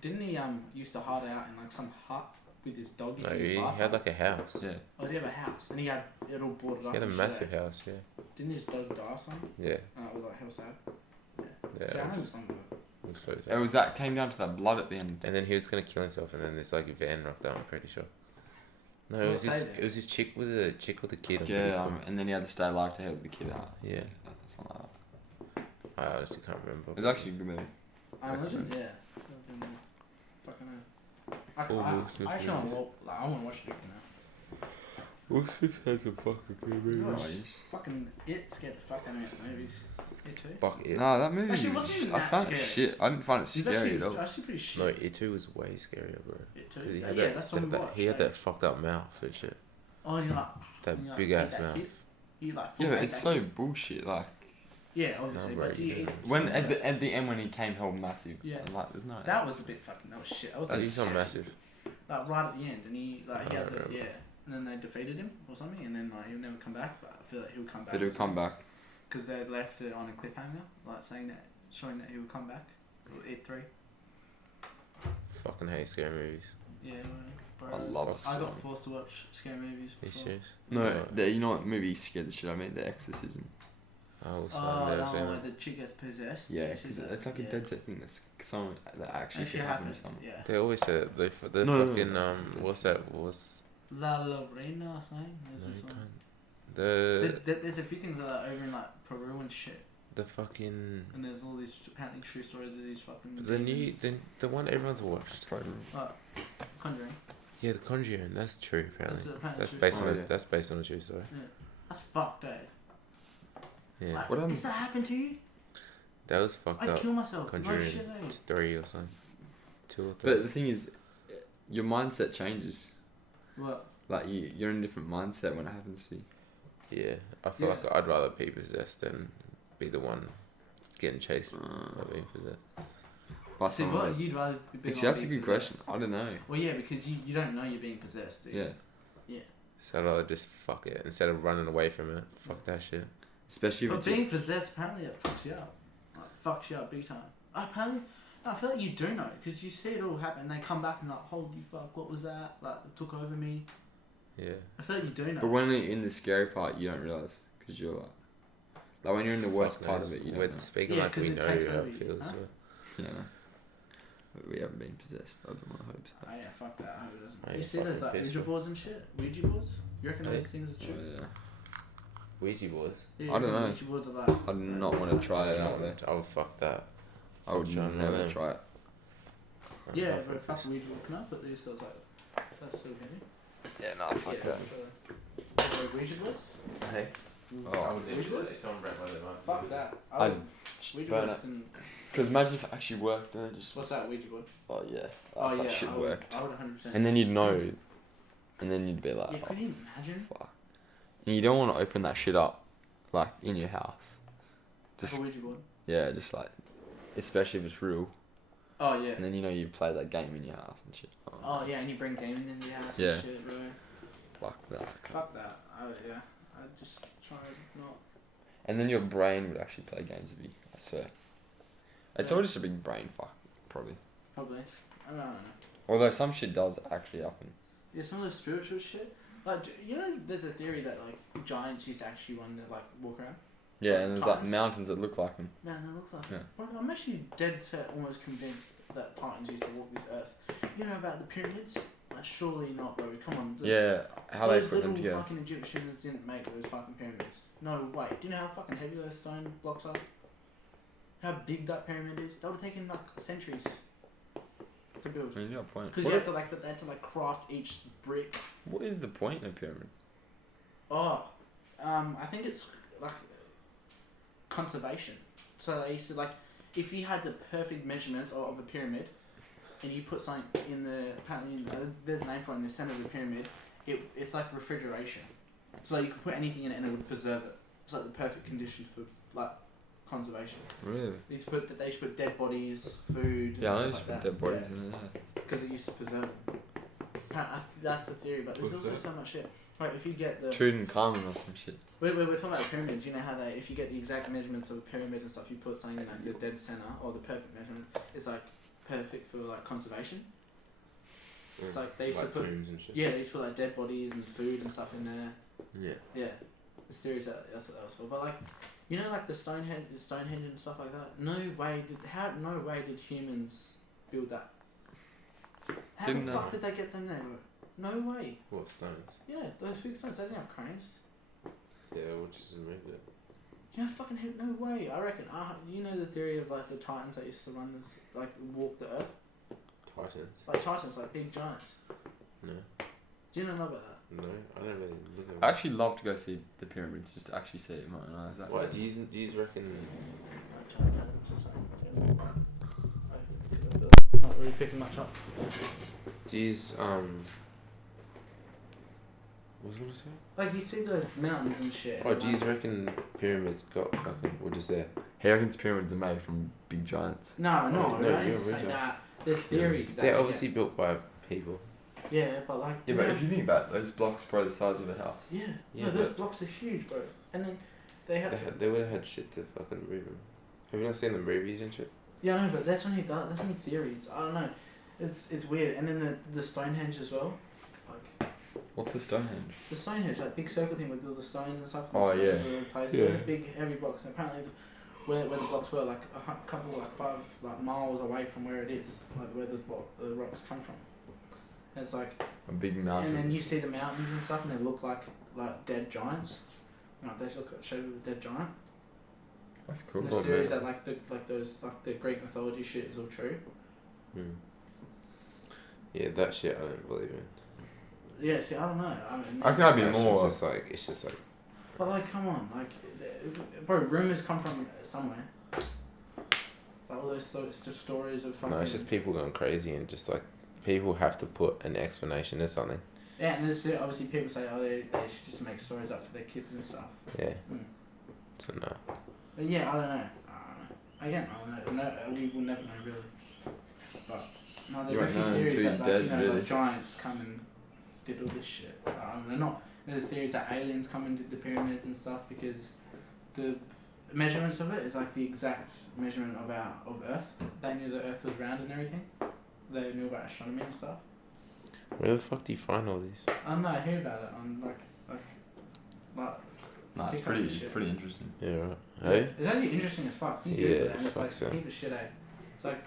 Didn't he used to hide out in like some hut with his doggy? No, in his he bathroom? had like a house. Yeah. Oh, did he have a house? And he had it all boarded up. He had a and shit, massive eh? house. Yeah. Didn't his dog die or something? Yeah. And it was like hell sad. Yeah. See, I it remember was, some of it. it was so It sad. was that came down to that blood at the end. And then he was gonna kill himself, and then this like van rocked up. I'm pretty sure. No, Well, it was say this. that. It was this chick with a kid. I'm pretty Yeah. sure. And then he had to stay alive to help the kid out. Yeah. Something like that. I honestly can't remember. It was actually a good movie. I'm Legend? Yeah. Fucking hell. I Will Smith actually want to movies. I want to watch it now. Will Smith has a fucking good You movie. watch Oh, yes. fucking It scared the fuck out of me at the movies. It too. Fuck it. No, that movie Actually, it was wasn't even I that found it scary. shit. I didn't find it It's scary at all. actually pretty shit. No, it too was way scarier, bro. It too. 'Cause he Yeah, had that, that's what we watched. he had like- that fucked up mouth and shit. Oh, and you're like, That and you're big like, ass that mouth. kid? You like full Yeah, but hate it's that so kid? bullshit. Like Yeah, obviously. No, But bro, do you you eat don't. when at the end when he came held massive. Yeah. I'm like, there's no. That was a bit fucking. That was shit. That was That's like, He's not massive. like right at the end, and he I had the, remember. yeah, and then they defeated him or something, and then like he'll never come back. But I feel like he'll come back. But he'll come back. Because they left it on a cliffhanger, like saying that, showing that he would come back. It 3. Fucking hate scary movies. Yeah, bro. I love it. I got forced to watch scary movies. Are you before. serious? No, you know what movie scared the shit out of me? The Exorcism. Oh, so Oh, I've never that seen one where it. the chick gets possessed. Yeah, she's because it's like a yeah. dead set thing that's something that actually Actually could happen happened. to someone. Yeah. They always say that. The No, no, no, fucking it's- what's that? What's La Lorena or something. There's no, this you one. can't. The There's a few things that are over in like Peru and shit, the fucking and there's all these apparently true stories of these fucking. the new demons. the one everyone's watched. Like, Conjuring. Yeah, The Conjuring. That's true. Apparently, That's apparently that's true based story. on Oh, yeah. that's based on a true story. That's fucked, eh? Yeah, Like, What if happens- that happened to you, that was fucked I'd up. kill myself. No Conjuring shit, eh? 3 or something. 2 or 3. But the thing is, your mindset changes. What? Like you're in a different mindset when it happens to you. Yeah, I feel Yeah. like I'd rather be possessed than be the one getting chased by being possessed. By See, someone what? that- You'd rather be. Actually, that's a good question. I don't know. Well, yeah, because you don't know you're being possessed, do you? Yeah, So I'd rather just fuck it instead of running away from it. Fuck that shit. especially if But it's being possessed, apparently, it fucks you up. Like, fucks you up big time. Apparently, I feel like you do know, because you see it all happen, and they come back and like, holy fuck, what was that? Like, it took over me. Yeah. I feel like you do know. But when you're in the scary part, you don't realize because you're like when you're in the worst Fuck part knows. of it, you We're don't know. speaking Yeah, like 'cause we it know takes how over it you, feels. huh? Yeah. You know. But we haven't been possessed. I don't want to hope so. Oh, yeah, fuck that. I hope it doesn't. Oh, You you see those fucking like pissed Ouija off. boards and shit? Ouija boards? You reckon those Hey? things are true? Oh, yeah. Ouija boards. Yeah, I don't know. Ouija boards are like. I do not want to try it out there. I would fuck that. I would Try one of never them. try it. Yeah, I'll but fuck fuck Ouija board. Can I put these? So it's like. That's so heavy. Yeah, no, fuck yeah, that. Ouija boards? this. Hey. Oh. I would do Ouija boards? it. Someone break my leg. Fuck that. I'd Ouija burn boards it. can. Because imagine if it actually worked and it just. What's that Ouija board? Oh yeah. Oh that yeah, shit I would, worked. I would 100%. And then you'd know. And then you'd be like, Yeah, oh, could you imagine? fuck. And you don't want to open that shit up, like in your house. Just Just a Ouija board. yeah, just like, especially if it's real. Oh yeah. And then you know you play that game in your house and shit. Oh yeah, and you bring gaming into your house Yeah. and shit, bro. Fuck that. Fuck that. Yeah. I'd just try not. And then your brain would actually play games with you. I swear. It's Yeah. all just a big brain fuck, probably. Probably. I don't know. Although some shit does actually happen. Yeah, some of the spiritual shit. Like, you know, there's a theory that like giants used to actually want to like walk around. Yeah, and there's like Titans? mountains that look like them. Man, that looks like. Yeah. Bro, I'm actually dead set, almost convinced that Titans used to walk this earth. You know about the pyramids? Like, surely not, bro. Come on. Yeah, how they those put them little together. fucking Egyptians didn't make those fucking pyramids. No way. Do you know how fucking heavy those stone blocks are? How big that pyramid is? That would have taken like centuries to build. I mean, you got a point. Because you have to like they had to like craft each brick. What is the point of a pyramid? Oh, I think it's like conservation. So they used to like, if you had the perfect measurements of a pyramid, and you put something in the apparently there's a name for it in the center of the pyramid. It's like refrigeration. So like, you could put anything in it and it would preserve it. It's like the perfect conditions for like conservation. Really? They used to put dead bodies, food. Yeah, I and used stuff to like put dead bodies yeah. in there. Because it used to preserve them. That's the theory, but there's What's also that? so much shit. Like if you get the Tutankhamun or some shit. we're talking about pyramids. You know how they if you get the exact measurements of a pyramid and stuff, you put something in like the dead center or the perfect measurement. It's like perfect for like conservation. It's like they used like to put tombs and shit. yeah they used to put like dead bodies and food and stuff in there. Yeah. Yeah, the theory is that's what that was for. But like, you know, like the Stonehenge and stuff like that. No way did humans build that. How Didn't the know. fuck did they get them there, bro? No way. What stones? Yeah, those big stones. They didn't have cranes. Yeah, which is moved it. You know, fucking hell, no way. I reckon. You know the theory of like the Titans that used to run this, like walk the earth. Titans? Like Titans, like big giants. No. Do you know about that? No, I don't really look at I actually love to go see the pyramids just to actually see it with my own eyes. What, do you reckon... Not really picking much up. Do you, what was I gonna say? Like you see those mountains and shit. Oh, do you reckon pyramids got fucking... What is that? He reckons pyramids are made from big giants. No, no, I you're didn't say original. that. There's theories. that They're you obviously built by people. get. Yeah, but like. Yeah, but if you think about it, those blocks are probably the size of a house. Yeah, Yeah, no, those but- blocks are huge, bro. And then they have. They would have had shit to fucking move them. Have you not seen the movies and shit? Yeah, I know, but that's only theories. I don't know. It's weird. And then the Stonehenge as well. Like What's the Stonehenge? the Stonehenge, like big circle thing with all the stones and stuff. Oh, and yeah. stones all over the place. Yeah. There's a big heavy blocks. And apparently, where the blocks were, like a couple, like 5 like miles away from where it is, like where the rocks come from. And it's like. A big And mountain. then you see the mountains and stuff, and they look like dead giants. Like they look like shaped of a dead giant. That's cool. And Oh, the series man. that the Greek mythology shit is all true. Hmm. Yeah, that shit I don't believe in. Yeah, see, I don't know. I mean, I reckon I'd be That shit's more. it's just like... but like, come on, like, bro, rumors come from somewhere. Like all those stories of fucking. No, it's just people going crazy and just like... People have to put an explanation to something. Yeah, and there's obviously people say, oh, they should just make stories up for their kids and stuff. Yeah. Mm. So no. But yeah, I don't know. Again, I don't know. No, we will never know really. But no, there's You won't actually know theories until that you're like, dead, like really. giants come and did all this shit. I don't know. Not there's theories that aliens come and did the pyramids and stuff because the measurements of it is like the exact measurement of Earth. They knew the Earth was round and everything. They knew about astronomy and stuff. Where the fuck do you find all these? I don't know. I hear about it on like. No, it's TikTok and shit. pretty interesting. Yeah, right. Hey? It's actually interesting as fuck. You Google Yeah, it and it's fuck like so. heap of shit. It's like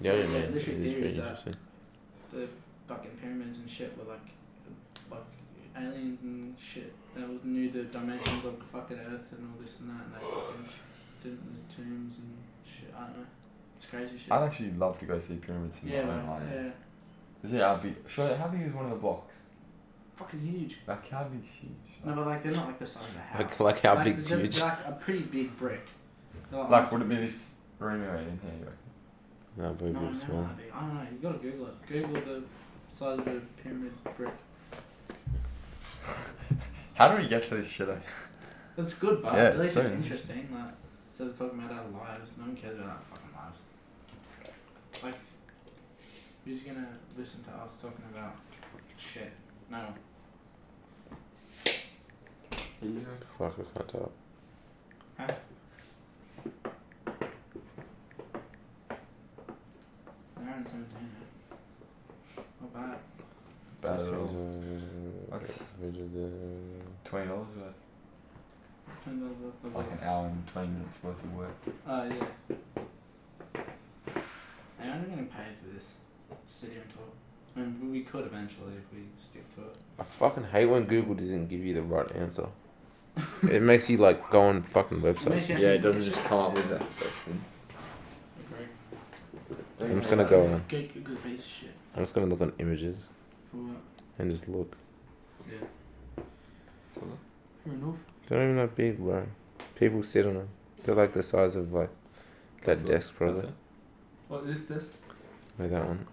Yeah, Yeah, man. It is literally pretty theories that- interesting. the fucking pyramids and shit were like aliens and shit. They all knew the dimensions of the fucking Earth and all this and that, and they fucking did it with tombs and shit. I don't know. It's crazy shit. I'd actually love to go see pyramids in yeah, my own man. eye. Yeah. Is it how big? Surely, how big is one of the blocks? Fucking huge. Like, how big's huge? No, but like they're not like the size of a house. Like how Like, big's they're huge? like a pretty big brick. They're Like, would it be this room right in here, you reckon? No, probably No, pretty no, small. I don't know. You gotta Google it. Google the size of a pyramid brick. How do we get to this shit? That's good, but Yeah, at it's least so it's interesting. Like, instead of talking about our lives, no one cares about our fucking lives. Like, who's gonna listen to us talking about shit? No one. Fuck, I can't tell. Huh? An hour and 17. Not bad. Bad at all. That's... $20 worth. Like an hour and 20 minutes worth of work. Oh, yeah. Hey, I'm only getting paid for this. Sit here and talk. I mean, we could eventually if we stick to it. I fucking hate when Google doesn't give you the right answer. It makes you like go on fucking websites. Yeah, Yeah, it doesn't just come up with that first thing. Agree. I'm just gonna go on. Get a good piece of shit. I'm just gonna look on images For what? and just look. Yeah. Fair enough. They're not even that big, bro. People sit on them. They're like the size of like that desk, probably. What is this? Wait, that one.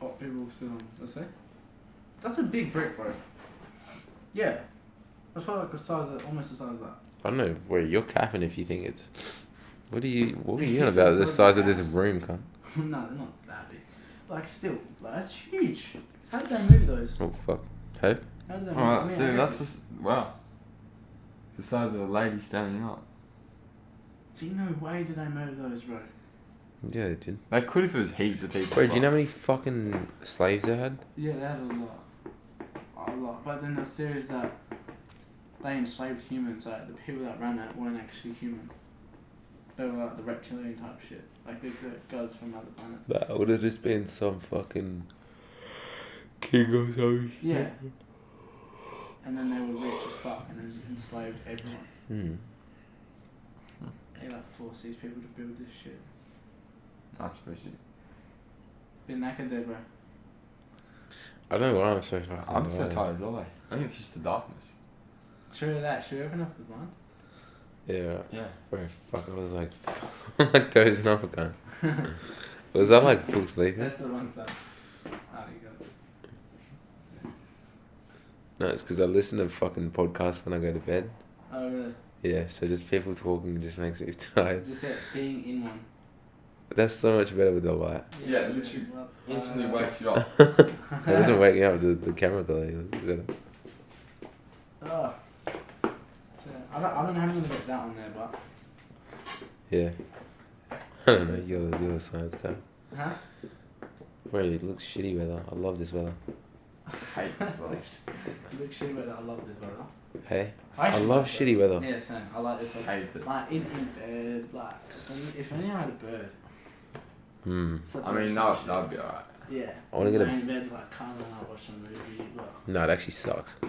Oh, people still on. Let's see. That's a big brick, bro. Yeah. That's probably like the size of, almost the size of that. I don't know where you're capping if you think it's. What are you on It's about? the The size size of of this the house. room, cunt. No, they're not that big. Like, still, like, that's huge. How did they move those? Oh fuck. Hey. How did they move Alright, I mean, so I guess that's just wow. The size of a lady standing up. See, no way did they move those, bro. Yeah, they did. They could if it was heaps of people. Bro, do you know how many fucking slaves they had? Yeah, they had a lot. A lot. But then the theory is that they enslaved humans, like, the people that ran it weren't actually human. They were like the reptilian type shit. Like, the gods from other planets. That would have just been some fucking king or something. Yeah. And then they were rich as fuck and then just enslaved everyone. Hmm. They like forced these people to build this shit. That's pretty sick. Been knackered there, bro. I don't know why I'm so fucking. I'm so tired as well. I think it's just the darkness. True that. Should we open up the blind? Yeah. Yeah. Bro, fuck, I was like, like dozing off again. Was that like full sleep? That's the wrong side. Ah, you got it. No, it's because I listen to fucking podcasts when I go to bed. Oh, really? Yeah, so just people talking just makes me tired. Just being in one. That's so much better with the light. Yeah, literally instantly wakes you up. It doesn't wake me up, the camera quality is better. Oh. I don't know how I'm gonna get that on there, but. Yeah. I don't know, you're the science guy. Huh? Bro, it looks shitty weather. I love this weather. Hate this weather. You look shitty weather. I love this weather. Hey? I actually love it. shitty weather. Yeah, same. I like this weather. Hate it. Like in bed, like if only I had a bird. Hmm. Flip I over mean, some that shit. would be alright. Yeah. I wanna get a- Lay in bed like calm and watch some movie. Well, No, it actually sucks. no,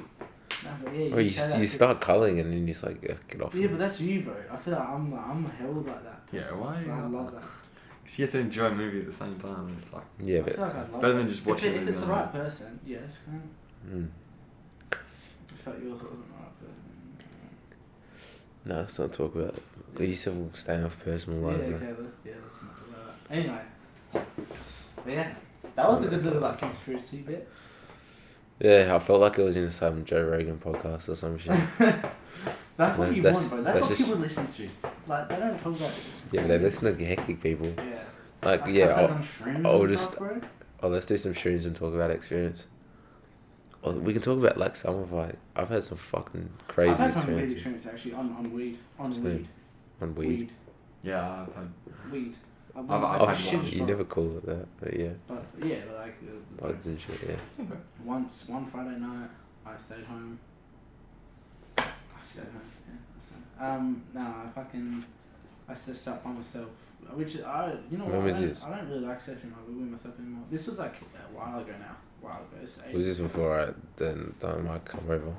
but yeah, Or you, say that you shit. start colouring and then you just like, get off. Yeah, but that's you, bro. I feel like I'm held like that. Yeah, person. why? I love that. Because you get to enjoy a movie at the same time, and it's like Yeah, I but. feel like I'd love better that. than just watching if it it's the on- right person, yes. Mm. I felt yours wasn't the right person. No, let's not talk about it. You said we'll stay off personal Yeah, lives. okay, though. let's not talk about that. Anyway. But yeah, that was a good little like conspiracy bit. Yeah, I felt like it was in some Joe Rogan podcast or some shit. That's what No, you that's- want, bro. That's that's what just- people listen to. Like, they don't talk about Yeah, but they listen to hectic people. Yeah. Like, Like, yeah, cunts I'll, on shrooms I'll and just- stuff, bro. oh, let's do some shrooms and talk about experience. Or we can talk about like some of like I've had some fucking crazy I've had some weird experiences experience actually on weed. On Same. weed. on weed. yeah, I've had. Weed. I've Oh, had one. you never call it that, but yeah, But yeah, like buds and shit. Yeah. one Friday night, I stayed home. I stayed home. Yeah. I searched up by myself, which you know When what? was this? I don't really like searching my weed with myself anymore. This was like a while ago now. It's Was this before I then might come over?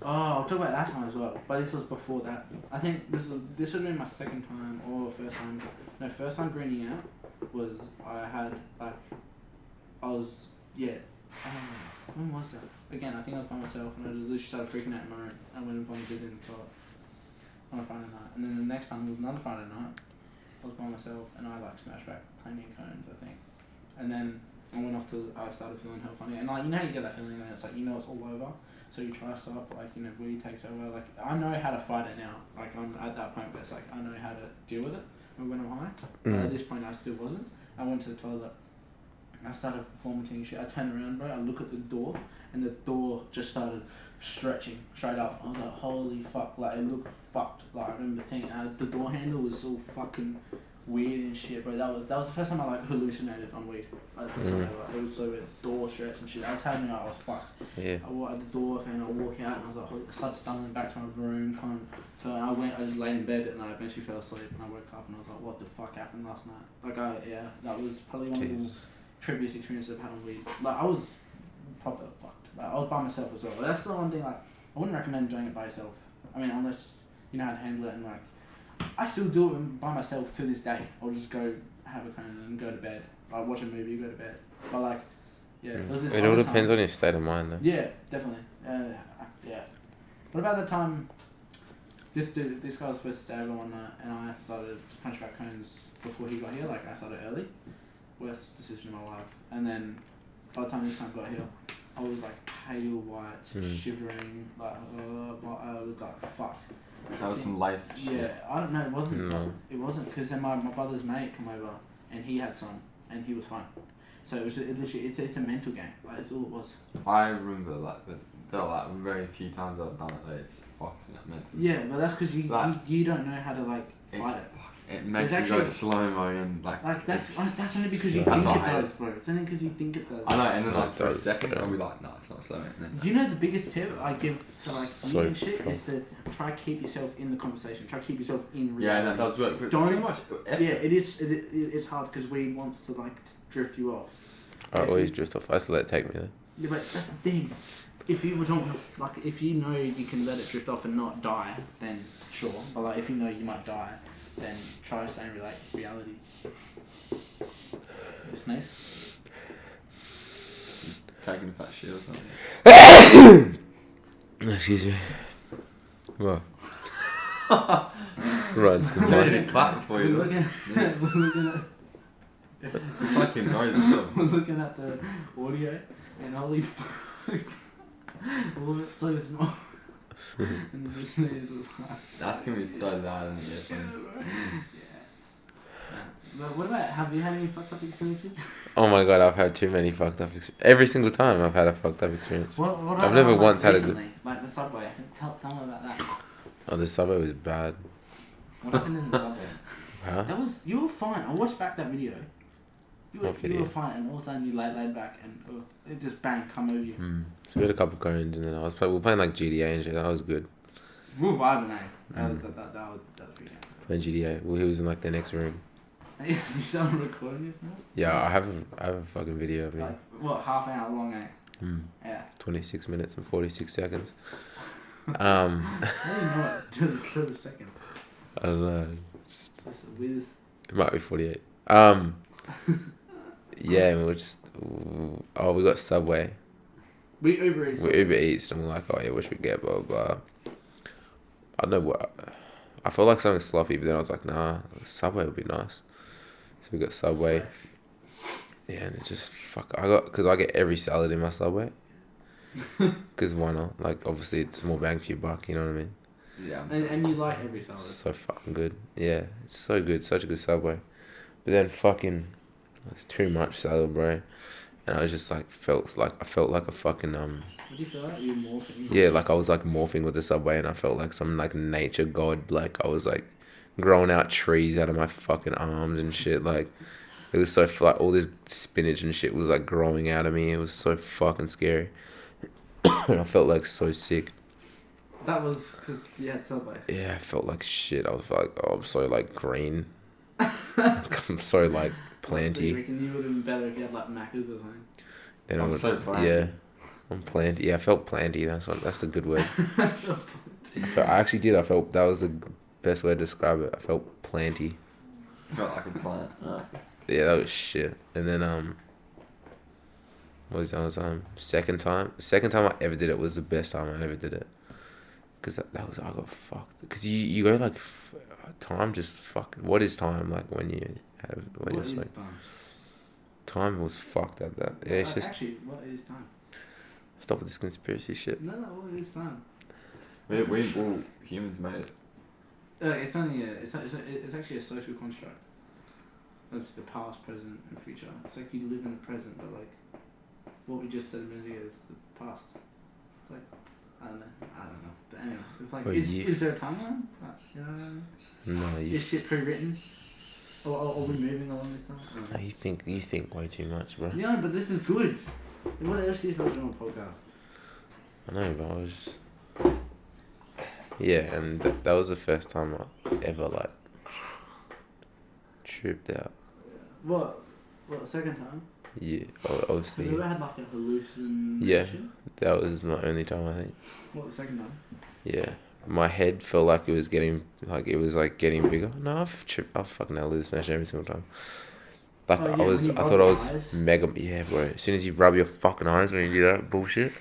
Oh, I'll talk about that time as well. But this was before that. I think this would have been my second time or first time. No, first time greening out was when was that? Again, I think I was by myself and I literally started freaking out in my room. I went and vomited in the toilet on a Friday night. And then the next time was another Friday night. I was by myself and I like smashed back plenty of cones, I think. And then I went off to, I started feeling hell funny. And like, you know how you get that feeling and it's like, you know it's all over. So you try to stop, like, you know, weed takes over. Like, I know how to fight it now. Like, I'm at that point where it's like, I know how to deal with it when I'm high. But at this point, I still wasn't. I went to the toilet. I started vomiting shit. I turned around, bro. I look at the door, and the door just started stretching straight up. I was like, holy fuck. Like, it looked fucked. Like, I remember thinking, the door handle was so fucking weird and shit, bro. That was the first time I, like, hallucinated on weed. Like, the first time ever. It was so weird. Door stretch and shit. I was telling me I was fucked. Yeah. I walked out the door and I walk out and I was like, I started stumbling back to my room. So I just laid in bed and I eventually fell asleep and I woke up and I was like, what the fuck happened last night? Like, that was probably one of the Jesus. trippiest experiences I've had on weed. Like, I was proper fucked. Like, I was by myself as well. But that's the one thing, like, I wouldn't recommend doing it by yourself. I mean, unless you know how to handle it and, like, I still do it by myself to this day. I'll just go have a cone and go to bed. Like, watch a movie, go to bed. But, like, yeah. It was this It all other depends time. on your state of mind, though. Yeah, definitely. Yeah. What about the time this guy was supposed to stay over one night and I started to punch back cones before he got here. Like I started early. Worst decision of my life. And then by the time this time got here, I was like pale white, shivering, like I was like fucked. That was some lace shit. Yeah, I don't know. It wasn't. No. It wasn't because then my brother's mate come over and he had some and he was fine. So it was literally it's a mental game. Like that's all it was. I remember like the like very few times I've done it. Like, it's fucked me up mentally. Yeah, but that's because Like, you don't know how to like fight it. It makes It's you go actually- slow mo and like That's only because you That's think what it I does, bro. It's only because you think it does. I know, and then No, like it for a does, second yeah. I'll be like, no, it's not slow. And then You know the biggest tip I give to like So you and shit true. is to try keep yourself in the conversation. Try keep yourself in reality. yeah, that does work. But Don't- so much effort. Yeah, it is. It's hard because we want to like drift you off. I If always you- drift off. I just let it take me there. Yeah, but that's the thing. If you don't like, if you know you can let it drift off and not die, then sure. But like, if you know you might die, then try to stay in reality. You sneeze? Taking a fat shit or something. Excuse me. What? Right. It's You the don't mic. even clap before We're you. looking, we're looking at. It's like your nose as well. We're looking at the audio, and holy fuck, all of it's so small. And the sneeze was like. That's gonna be so loud in the earphones. Yeah. But what about, have you had any fucked up experiences? Oh my god, I've had too many fucked up experiences. Every single time I've had a fucked up experience. What I've never about, once had a good- recently? Like the subway. Tell me about that. Oh, the subway was bad. What happened in the subway? Huh? That was, you were fine. I watched back that video. You were, What video? you were fine, and all of a sudden you laid back, and it just bang, come over you. So we had a couple cones, and then we were playing like GTA and shit. That was good. We were vibing, eh? That was pretty good. Playing GTA. Well, he was in like the next room. You started recording yourself? Yeah, I have a fucking video of me. Like, what, half an hour long, eh? Yeah. 26 minutes and 46 seconds. I don't even know it to the second. I don't know. Just a whiz. It might be 48. Yeah, and we were just. Oh, we got Subway. We Uber Eats. We Uber Eats, and we're like, oh yeah, what should we get? Blah, blah, blah. I don't know what. I felt like something sloppy, but then I was like, nah, Subway would be nice. So we got Subway. Yeah, and it just, because I get every salad in my Subway. Because why not? Like, obviously, it's more bang for your buck, you know what I mean? Yeah. And you like every salad. It's so fucking good. Yeah, it's so good. Such a good Subway. But then it's too much salad, bro. And I was just like, I felt like a fucking, What do you feel like? You're morphing? yeah, like I was like morphing with the Subway, and I felt like some like nature god. Like I was like growing out trees out of my fucking arms and shit. Like it was so like all this spinach and shit was like growing out of me. It was so fucking scary, and I felt like so sick. That was because you had Subway. Yeah, I felt like shit. I was like, oh, I'm so like green. I'm so like planty. You reckon you would have been better if you had like Macca's or something? Then I'm so planty. Yeah, I'm planty. Yeah, I felt planty. That's the good word. I actually did. I felt that was the best way to describe it. I felt planty. Felt like a plant. Yeah, that was shit. And then what was the other time? Second time I ever did it was the best time I ever did it. Cause that was I got fucked. Cause you go like time just fucking. What is time like when you have when What you're is like time? time was fucked at that. Yeah, it's just Actually, what is time? stop with this conspiracy shit. No, what is time? We all humans made it. It's only it's actually a social construct. It's the past, present, and future. It's like you live in the present, but like what we just said a minute ago is the past. It's like I don't know. But anyway, it's like Well, is there a timeline? You know what I mean? No, you, Is shit pre-written? Or are we moving along this time? I don't know. you think way too much, bro. Yeah, but this is good. What else do you feel doing on a podcast? I know, but I was just yeah, and that was the first time I ever like tripped out. What? Second time? Yeah, Have obviously. you ever had like a hallucination? Yeah. That was my only time, I think. What, the second time? Yeah, my head felt like it was getting bigger. No, I've fucking hallucination every single time. Like Oh, yeah, I when you thought rub I your was eyes. mega. Yeah, bro. As soon as you rub your fucking eyes when you do that bullshit,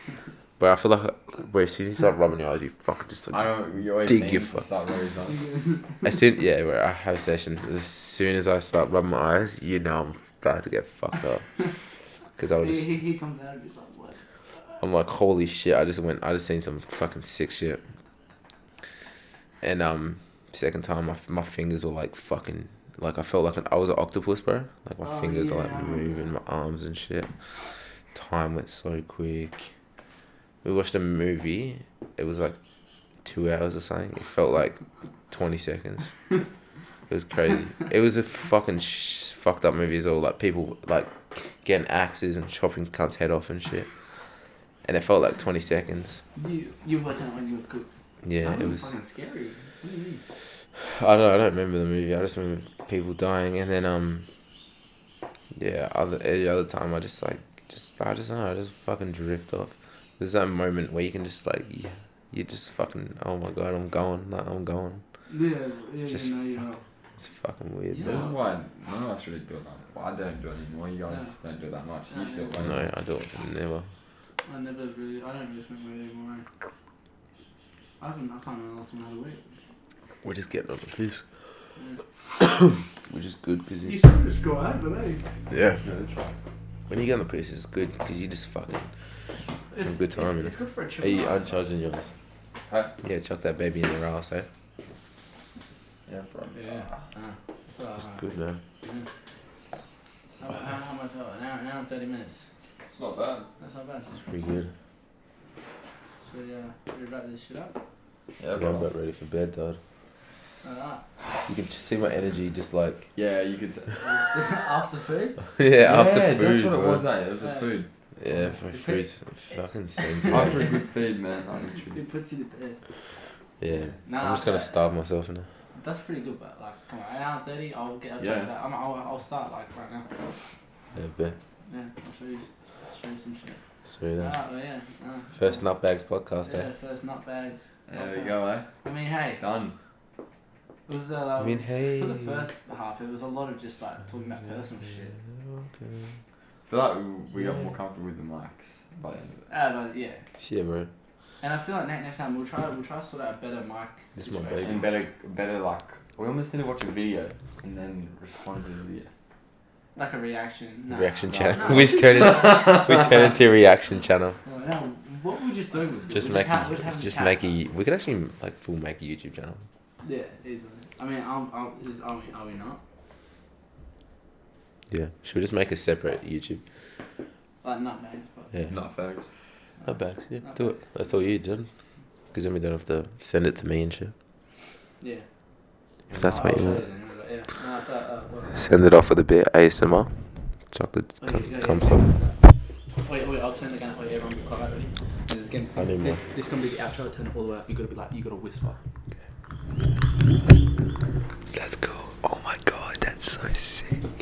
But I feel like, bro, as soon as you start rubbing your eyes, you fucking just I like, don't. You always dig seem your to fuck. start raising up. as soon, yeah, bro, I have a session. As soon as I start rubbing my eyes, you know I'm about to get fucked up. Because I would just, He comes out and he's like, what? I'm like, holy shit, I just seen some fucking sick shit. And, second time, my fingers were like fucking, like I felt like I was an octopus, bro. Like my fingers were like moving, my arms and shit. Time went so quick. We watched a movie. It was like 2 hours or something. It felt like 20 seconds. It was crazy. It was a fucking fucked up movie as well. Like people like getting axes and chopping cunts head off and shit. And it felt like 20 seconds. You watched that when you were cooked. Yeah, That it was was. fucking scary. What do you mean? I don't remember the movie. I just remember people dying, and then yeah. The other time I just don't know. I just fucking drift off. There's that moment where you can just like you just fucking, oh my god, I'm going. Yeah, Just you know, you know. It's fucking weird. Yeah. This is why none of us really do it. Well, I don't do it anymore. You guys don't do it that much. No, You still no. No, I don't. Never. I don't really smoke weed anymore. I can't remember the last time I had a weed. We're just getting on the piece. Yeah. Which is good because You still just go out, but hey. yeah. When you get on the piece, it's good because you just fucking have a good time. It's good for a chill. Are you out. uncharging yours? Huh? Yeah, chuck that baby in your ass, eh? Yeah, bro. Yeah. It's good, man. How much? An hour and 30 minutes. It's not bad. That's not bad. It's pretty good. So yeah, we wrap this shit up. Yeah, Yeah, I'm bro. about ready for bed, dad. Alright. You can just see my energy just like Yeah, you could say. After food. after food. that's what it bro. was, eh? It was the Yeah. food. Yeah, for food's fucking sense. After a good feed, man. I'm literally. It puts you to bed. Yeah. Nah, I'm just gonna starve myself now. That's pretty good, but like, come on, an hour and 30. I'll get. Yeah. That. I'll start like right now. Yeah, bet. Yeah, I'll show you some shit. Sweet. Then. Alright, well, yeah. First Nutbags podcast, Yeah, eh? first nut bags. There we go, eh? I mean, hey, Done. it was I mean, hey. for the first half, it was a lot of just like talking about personal shit. Okay. I feel like we got more comfortable with the mics by the end of it. But yeah, Shit, bro. and I feel like next time we'll try to sort out a better mic This is my situation. baby. And better like, we almost need to watch a video and then respond to the video. Like a reaction. Nah, Reaction nah, channel. nah. We just turn into a reaction channel. No, what we just doing was good. Just we make just having a just chat. make a. We could actually like full make a YouTube channel. Yeah, easily. I mean, are we not? Yeah. Should we just make a separate YouTube? Like nutbags, but Yeah. Not facts. Nutbags. Yeah. Nutbags. Do it. That's all you did. Because then we don't have to send it to me and shit. yeah. If that's I'll what you show want. then, but yeah. Well. Send it off with a bit of ASMR. Chocolate comes up. Wait, I'll turn the gun. Wait, everyone be quiet. Ready? This is gonna, I need more. this is gonna be the outro. Turn it all the way up. You gotta whisper. Let's go. Oh my god, that's so sick.